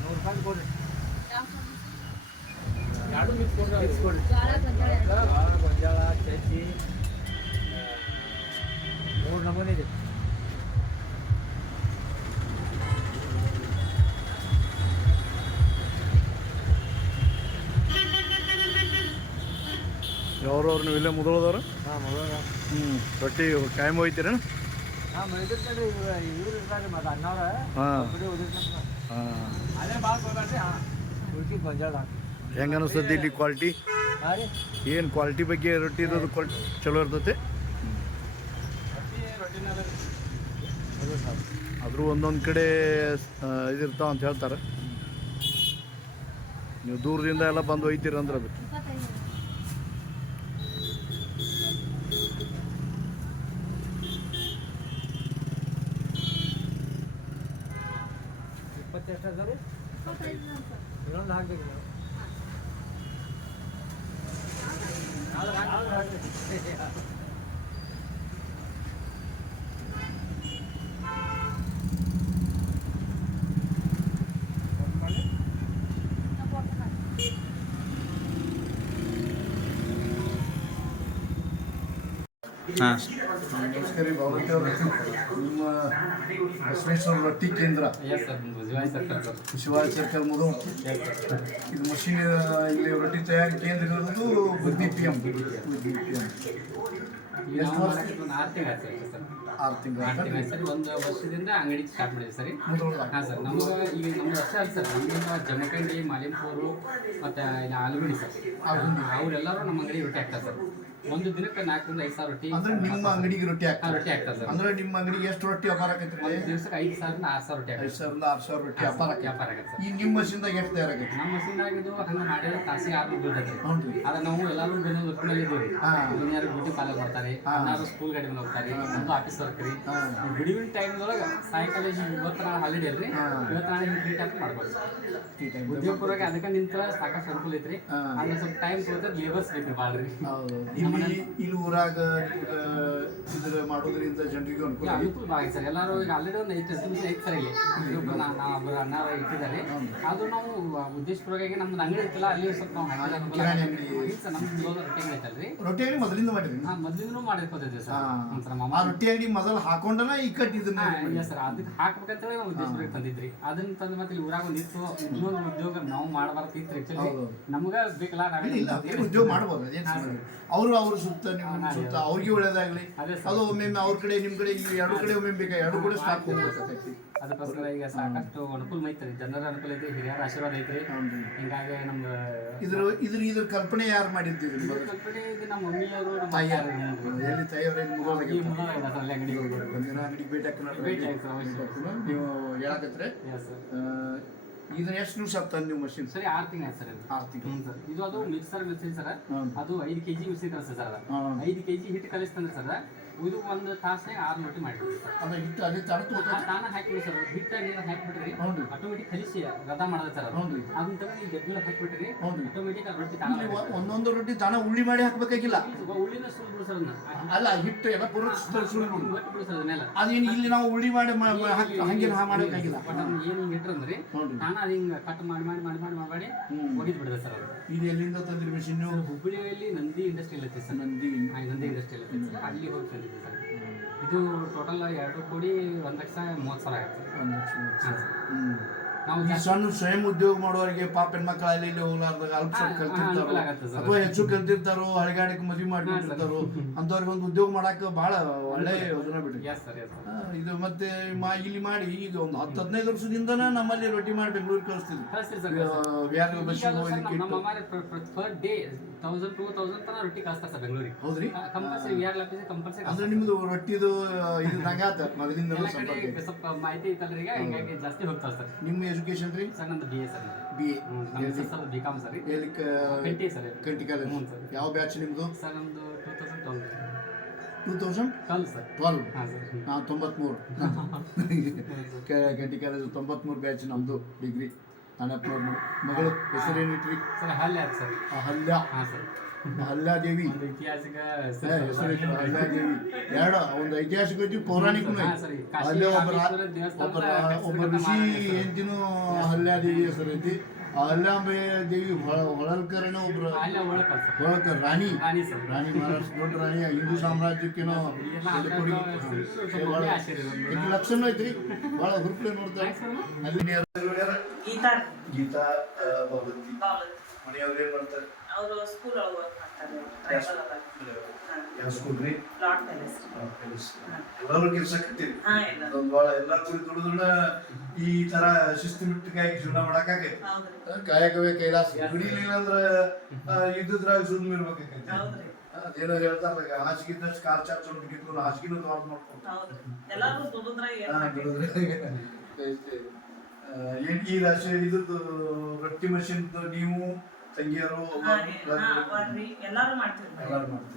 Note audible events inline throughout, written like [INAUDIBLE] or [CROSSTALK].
ನೂರು ರೂಪಾಯಿ ಕೊಡ್ರಿ. ಮಿಕ್ಸ್ ಕೊಡ್ರಿ ಗೊಂಜಾಳ ಚಜ್ಜಿ ಮೂರು ನಮೂನೆ ಇದೆ. ಯಾವ್ರವ್ರು ನೀವು ಇಲ್ಲೇ ಹಾಂ ಮಗಳು ಹ್ಞೂ ರೊಟ್ಟಿ ಕಾಯಂ ಹೋಯ್ತೀರೇನು? ಹೆಂಗೆ ಅನಿಸ್ತದೆ ಇಲ್ಲಿ ಕ್ವಾಲಿಟಿ ಏನು ಕ್ವಾಲಿಟಿ ಬಗ್ಗೆ ರೊಟ್ಟಿ ಇರೋದು ಚಲೋ ಇರ್ತೈತೆ? ಆದರೂ ಒಂದೊಂದು ಕಡೆ ಇದಿರ್ತಾವ ಅಂತ ಹೇಳ್ತಾರೆ. ನೀವು ದೂರದಿಂದ ಎಲ್ಲ ಬಂದು ಒಯ್ತೀರ ಅಂದ್ರೆ ಅದು. ಇಪ್ಪತ್ತೈದು ಇಪ್ಪತ್ತೆಷ್ಟು ಅದ ರೀ ಇಪ್ಪತ್ತೈದು ಜನ ಬಸವೇಶ್ವರ ರೊಟ್ಟಿ ಕೇಂದ್ರ. ಶಿವಾಜಿ ಸರ್ಕಲ್ ಮುದು ಇದು ಮಷೀನ್ ಇಲ್ಲಿ ರೊಟ್ಟಿ ತಯಾರಿ ಕೇಂದ್ರ ಇರೋದು ಬುದ್ಧಿ ಪಿ ಎಂ ಬುದ್ಧಿ ಪಿ ಎಂ ಈಗ ನಾವು ಆರು ತಿಂಗಳು ಒಂದು ವರ್ಷದಿಂದ ಅಂಗಡಿ ಸ್ಟಾರ್ಟ್ ಮಾಡಿದ್ವಿ ಸರಿ. ಹಾಂ ಸರ್. ನಮ್ಗೆ ಈಗ ನಮ್ದು ಅಷ್ಟೇ ಅಲ್ಲ ಸರ್. ನಮ್ಗಿಂತ ಜಮಖಂಡಿ ಮಾಲಿಂಪೂರು ಮತ್ತು ಆಲಗುಡಿ ಆಲೂಗಡಿ ಸರ್. ಅವರೆಲ್ಲರೂ ನಮ್ಮ ಅಂಗಡಿ ರೊಟ್ಟಿ ಹಾಕ್ತಾರೆ ಸರ್. ಒಂದು ದಿನಕ್ಕೆ ನಾಲ್ಕರಿಂದ ಐದು ಸಾವಿರ ರೊಟ್ಟಿ ಅಂದ್ರೆ ನಿಮ್ಮ ಅಂಗಡಿಗೆ ರೊಟ್ಟಿ ಹಾಕ್ತಾರೆ. ರೊಟ್ಟಿ ಹಾಕ್ತಾರೆ ಸರ್. ಅಂದ್ರೆ ನಿಮ್ಮ ಅಂಗಡಿಗೆ ಎಷ್ಟು ರೊಟ್ಟಿ ವ್ಯಾಪಾರ ಆಗತ್ತೆ ಒಂದು ದಿವಸಕ್ಕೆ ಐದು ಸಾವಿರದಿಂದ ಆರು ಸಾವಿರ ರೊಟ್ಟಿ ಐದು ಸಾವಿರದಿಂದ ಆರು ಸಾವಿರ ರೊಟ್ಟಿ ವ್ಯಾಪಾರ ವ್ಯಾಪಾರ ಆಗತ್ತೆ. ಸರ್. ಈ ನಿಮ್ಮ ಮಷೀನ್ದಾಗ ಎಷ್ಟು ತಯಾರಾಗೈತಿ ನಮ್ಮ ಮಷೀನ್ದಾಗಿದ್ದು ಹಂಗೆ ಮಾಡಿದ್ರೆ ತಾಸಿ ಆರು ಬೀಳ್ತೈತೆ ಅದ ನಾವು ಎಲ್ಲರೂ ಬೆನ್ನು ವರ್ಕ್ನಲ್ಲಿ ಇದ್ದೀವಿ. ಹಾ. ಇಂಜಿನಿಯರ್ ಬ್ಯೂಟಿ ಪಾರ್ಲರ್ ಮಾಡ್ತಾರೆ ಯಾರು ಸ್ಕೂಲ್ ಗಾಡಿ ಮೇಲೆ ಹೋಗ್ತಾರೆ ಒಂದು ಆಫೀಸ್ ವರ್ಕ್ ರೀ. ಬಿಡುವಿನ ಟೈಮ್ದೊಳಗೆ ಸಾಯಂಕಾಲ ಇವತ್ತರ ಇವತ್ತು ನಾಳೆ ಹಾಲಿಡೇ ಅಲ್ರಿ. ಇವತ್ತು ನಾಳೆ ಹಿಂಗೆ ಟ್ರೀಟ್ ಟೈಮ್ ಮಾಡ್ಬೋದು. ಉದ್ಯೋಗಪರವಾಗಿ ಅದಕ್ಕೆ ನಿಂತರ ಸಾಕಷ್ಟು ಅನುಕೂಲ ಐತ್ರಿ. ಆಮೇಲೆ ಸ್ವಲ್ಪ ಟೈಮ್ ಕೊಡ್ತಾರೆ ಲೇಬರ್ಸ್ ಬೇಕು ಭಾಳ ರೀ ಇಲ್ಲಿ ಊರಾಗ ಇದ್ರ ಮಾಡೋದ್ರಿಂದ ಜನರಿಗೂ ಅನುಕೂಲ. ಅನುಕೂಲ ಸರ್. ಎಲ್ಲರೂ ಈಗ ಆಲ್ರೆಡಿ ಒಂದು ಐದು ಐತೆ ಸರ್ ಇಲ್ಲಿ ಒಬ್ಬರು ಅಣ್ಣ ಇಟ್ಟಿದ್ದಾರೆ. ಆದ್ರೂ ನಾವು ಉದ್ದೇಶಪೂರ್ವಕವಾಗಿ ನಮ್ದು ಅಂಗಡಿ ಐತಲ್ಲ ಅಲ್ಲಿ ಸ್ವಲ್ಪ ನಾವು ಕಿರಾಣಿ ಅಂಗಡಿ. ಸರ್ ನಮ್ದು ರೊಟ್ಟಿ ಅಂಗಡಿ ಐತಲ್ರಿ. ರೊಟ್ಟಿ ಅಂಗಡಿ ಮೊದಲಿಂದ ಮಾಡಿರಿ ಹಾ ಮೊದಲಿಂದನೂ ಮಾಡಿರ್ಕೋತಿದ್ವಿ ಸರ್. ಆ ರೊಟ್ಟಿ ಅಂಗಡಿ ಮೊದಲು ಹಾಕೊಂಡನ ಈ ಕಟ್ ಇದನ್ನ ಸರ್. ಅದಕ್ಕೆ ಹಾಕ್ಬೇಕಂತೇಳಿ ನಾವು ಉದ್ದೇಶಪೂರ್ವಕ ತಂದಿದ್ರಿ. ಅದನ್ನ ತಂದು ಮತ್ತೆ ಇಲ್ಲಿ ಊರಾಗ ಒಂದು ಇನ್ನೊಂದು ಉದ್ಯೋಗ ನಾವು ಮಾಡಬಾರ್ದಿತ್ತು ಆಕ್ಚುಲಿ ಹೌದು. ನಮಗ ಬೇಕಲ್ಲ ಉದ್ಯೋಗ ಮಾಡ್ಬೋದು. ಸಮಸ್ಯೆ ಅವರು ಅವ್ರ ಸುತ್ತ ನಿಮ್ಮ ಸುತ್ತ. ಅವ್ರಿಗೆ ಒಳ್ಳೇದಾಗಲಿ. ಅದೇ ಒಮ್ಮೊಮ್ಮೆ ಅವ್ರ ಕಡೆ ನಿಮ್ ಕಡೆ ಈ ಎರಡು ಕಡೆ ಒಮ್ಮೆ ಬೇಕಾ? ಎರಡು ಕಡೆ ಸ್ಟಾಕ್ ಹೋಗ್ಬೇಕಾಗ್ತೈತಿ ಅದಕ್ಕೋಸ್ಕರ ಈಗ ಸಾಕಷ್ಟು ಅನುಕೂಲ ಐತ್ರಿ ಜನರ ಅನುಕೂಲ ಐತ್ರಿ ಹಿರಿಯರ ಆಶೀರ್ವಾದ ಐತ್ರಿ. ಹಿಂಗಾಗಿ ನಮ್ದು ಇದ್ರ ಇದ್ರ ಇದ್ರ ಕಲ್ಪನೆ ಯಾರು ಮಾಡಿದ್ದೀರಿ ಮೊದಲು? ಕಲ್ಪನೆ ಇದು ನಮ್ಮ ಮಮ್ಮಿಯವರು ನಮ್ಮ ತಾಯಿ ಅಕ್ಕಾರು ನೋಡ್ರಿ. ಎಲ್ಲಿ ತಾಯಿಯವ್ರ ಈ ಐವತ್ತು ಅಲ್ಲಿ ಅಂಗಡಿ ಒಂದಿನ ಅಂಗಡಿಗೆ ಭೇಟಿ ಹಾಕೋಣ ಭೇಟಿ ಹಾಕ್ತಾರೆ, ನೀವು ಹೇಳಕತ್ರೆ. ಇದನ್ನ ಎಷ್ಟು ನಿಮಿಷ ಆಗ್ತಾನೆ ನೀವು ಮಷಿನ್ ಸರಿ ಆರು ತಿಂಗಳು ಸರ್ ಆರು ತಿಂಗಳು. ಸರ್. ಇದು ಅದು ಮಿಕ್ಸರ್ ಮಿಕ್ಸಿ ಸರ್. ಅದು ಐದು ಕೆಜಿ ಮಿಕ್ಸಿ ಕಲಿಸ್ತದೆ ಸರ್ ಐದು ಕೆಜಿ ಹಿಟ್ಟು ಕಲಿಸ್ತಂದ್ರೆ ಸರ್. ಇದು ಒಂದು ತಾಸ್ನಾಗ ಆರು ಮಟ್ಟಿ ಮಾಡಿರಿ ಅದ ಹಿಟ್ಟು ಅದೇ ತಡತು ತಾನ ಹಾಕಿ ಸರ್. ಹಿಟ್ಟ ನೀರು ಹಾಕಿಬಿಟ್ರಿ ಹೌದು. ಆಟೋಮೆಟಿಕ್ ಕಲಿಸಿ ರಥ ಮಾಡದ ಸರ್ ಅದು. ಹೌದು. ಅದನ್ನ ತಗೊಂಡು ಈ ಗದ್ದಲ ಹಾಕಿಬಿಟ್ರಿ ಹೌದು. ಆಟೋಮೆಟಿಕ್ ರೊಟ್ಟಿ ತಾನ ಒಂದೊಂದು ರೊಟ್ಟಿ ತಾನ ಉಳ್ಳಿ ಮಾಡಿ ಹಾಕಬೇಕಾಗಿಲ್ಲ. ಉಳ್ಳಿನ ಬಿಡು ಸರ್ ಅಲ್ಲ ಹಿಟ್ಟು ಎಲ್ಲ ಪೂರ ಸುಳ್ಳು ಸರ್ ಅದನ್ನೆಲ್ಲ. ಅದೇನು ಇಲ್ಲಿ ನಾವು ಉಳ್ಳಿ ಮಾಡಿ ಮ- ಮಾಡಬೇಕಾಗಿಲ್ಲ ಬಟ್ ಅದನ್ನ ಏನು ಹೌದು. ನಾನು ಅದು ಹಿಂಗೆ ಕಟ್ ಮಾಡಿ ಮಾಡಿ ಮಾಡಿ ಮಾಡಿ ಮಾಡಿ. ಹೊಡಿದ್ ಬಿಡಿದೆ ಸರ್ ಇದು ಎಲ್ಲಿಂದ ತಂದಿರಿ ಮೆಷಿನ್ ಹುಬ್ಬಳ್ಳಿಯಲ್ಲಿ ನಂದಿ ಇಂಡಸ್ಟ್ರಿಯಲ್ ಐತಿ ಸರ್. ನಂದಿ. ನಂದಿ ಇಂಡಸ್ಟ್ರಿಯಲ್ ಐತಿ ಸರ್. ಅಲ್ಲಿ ಹೋಗಿ ಸರ್ ಇದು ಟೋಟಲ್ ಎರಡು ಕೋಟಿ ಒಂದು ಲಕ್ಷ ಮೂವತ್ತು ಸಾವಿರ ಆಗುತ್ತೆ ಒಂದು ಲಕ್ಷ ಮೂವತ್ತು ಸಾವಿರ. ಹಾಂ ಹ್ಮ್. ನಾವು ಈ ಸಣ್ಣ ಸ್ವಯಂ ಉದ್ಯೋಗ ಮಾಡುವವರಿಗೆ ಪಾಪ ಹೆಣ್ಮಕ್ಳಲ್ಲಿ ಇಲ್ಲಿ ಹೋಗ್ಲಾರ್ದಾಗ ಅಲ್ಪ ಸ್ವಲ್ಪ ಕಲ್ತಿರ್ತಾರೋ. ಅಥವಾ ಹೆಚ್ಚು ಕಲ್ತಿರ್ತಾರೋ ಹಳಿಗಾಡಕ್ಕೆ ಮದುವೆ ಮಾಡ್ಕೊಂಡಿರ್ತಾರೋ ಅಂತವ್ರಿಗೆ ಒಂದು ಉದ್ಯೋಗ ಮಾಡಾಕ ಬಹಳ ಒಳ್ಳೆ ಯೋಜನೆ ಎಸ್ ಇದು ಮತ್ತೆ ಇಲ್ಲಿ ಮಾಡಿ ಈಗ ಒಂದು ಹತ್ತು ಹದಿನೈದು ವರ್ಷದಿಂದನೇ ನಮ್ಮಲ್ಲಿ ರೊಟ್ಟಿ ಮಾಡಿ ಬೆಂಗಳೂರು ಕಳಿಸ್ತಿದ್ವಿ ಹೌದ್ರಿ? ಅಂದ್ರೆ ನಿಮ್ದು ರೊಟ್ಟಿದು ಇದು ನಂಗಾತ ಮೊದಲಿಂದ ಮಾಹಿತಿ ಐತಲ್ರಿ ಹಿಂಗಾಗಿ ಜಾಸ್ತಿ ಹೋಗ್ತಾವೆ ಸರ್ ನಿಮ್ಮ ಎಜುಕೇಶನ್ ರೀ ಸರ್ ನಂದು ಬಿ ಎ ಸರ್ ಬಿ ನಮ್ಮ ಸರ್ ಬಿ ಕಾಮ್ ಸರ್ ಎಲ್ಲಿ ಕಂಟಿ ಸರ್ ಕಂಟಿ ಕಾಲೇಜ್ ಹ್ಞೂ ಸರ್. ಯಾವ ಬ್ಯಾಚ್ ನಿಮ್ಮದು ಸರ್ [LAUGHS] ನಮ್ದು two thousand twelve two thousand twelve sir. Twelve ಹಾಂ ನಾವು ತೊಂಬತ್ಮೂರು. ಕಂಟಿ ಕಾಲೇಜು ತೊಂಬತ್ಮೂರು ಬ್ಯಾಚ್ ನಮ್ಮದು ಡಿಗ್ರಿ ಅನಪ್ನವ್ರ ಮಗಳು ಹೆಸರೇನಿಟ್ರಿ ಸರ್ ಹಲ್ಯಾ ಸರ್. ಹಲ್ಯಾ? ಹಾಂ ಸರ್. ಅಲ್ಲಾದೇವಿ. ಅಲ್ಲಾದೇವಿ. ಎರಡ ಒಂದು ಐತಿಹಾಸಿಕ ಐತಿ. ಪೌರಾಣಿಕ ಅಲ್ಲೇ ಒಬ್ಬ ರಾಮೇಶ್ವರ ದೇವಸ್ಥಾನದ ಒಬ್ಬ ಋಷಿ ಏನ್ ಅಲ್ಲಾದೇವಿ ಹೆಸರು ಐತಿ. ಅಲ್ಲಾಂಬೆಯ ಅಲ್ಲಾಂಬೆ ದೇವಿ ಹೊಳಲ್ಕರಣ ಹೊಳಲ್ಕರನ ಒಬ್ರು ಹೊಳಲ್ಕರ್ ರಾಣಿ. ರಾಣಿ ಸರ್. ರಾಣಿ ಮಹಾರಾಷ್ಟ್ರ ದೊಡ್ಡ ರಾಣಿ ಹಿಂದೂ ಸಾಮ್ರಾಜ್ಯಕ್ಕೇನೋ ಲಕ್ಷಣ ಐತ್ರಿ. ಬಹಳ ಹುರುಪ್ಲೆ ನೋಡ್ತಾರೆ. ಅಲ್ಲಿ ಗೀತಾ. ಗೀತಾ. ಭಗವತಿ ಮನೆಯವ್ರು ಏನ್ ಮಾಡ್ತಾರೆ? ಅವರು ಸ್ಕೂಲ್ ಒಳಗೆ ವರ್ಕ್ ಮಾಡ್ತಾರೆ. ಟ್ರೈಬಲ್ ಅದ ಯಾವ ಸ್ಕೂಲ್ ರೀ? ಲಾರ್ಡ್ ಪ್ಯಾಲೇಸ್ ಎಲ್ಲರೂ ಕೆಲಸ ಕಟ್ಟಿರಿ. ಭಾಳ ಎಲ್ಲ ಕೂಡಿ ಈ ತರ ಶಿಸ್ತುಮಿಟ್ಟಗಾಗಿ ಜೀವನ ಮಾಡಕ್ಕಾಗೈತಿ. ಕಾಯಕವೇ ಕೈಲಾಸ. ದುಡಿಲಿಲ್ಲ ಅಂದ್ರೆ ಆ, ಯುದ್ಧದ್ರಾಗ ಸುಮ್ಮನೆ ಇರ್ಬೇಕಾಗೈತಿ. ಅದೇನೋ ಹೇಳ್ತಾರಲ್ಲ ಹಾಸಿಗೆ ಕಾರ್ ಗಿಟ್ಕೊಂಡು ಹಾಸಿಗೆನೂ ದೊಡ್ಡ ಮಾಡ್ಕೊಂಡು ಏನ್ ಈ ರಾಶಿ ಇದ್ರದ್ದು ರೊಟ್ಟಿ ಮಷಿನ್ ನೀವು ತಂಗಿಯರು ಎಲ್ಲಾರು ಮಾಡ್ತೀವಿ ಎಲ್ಲಾರು ಮಾಡ್ತೀರಿ.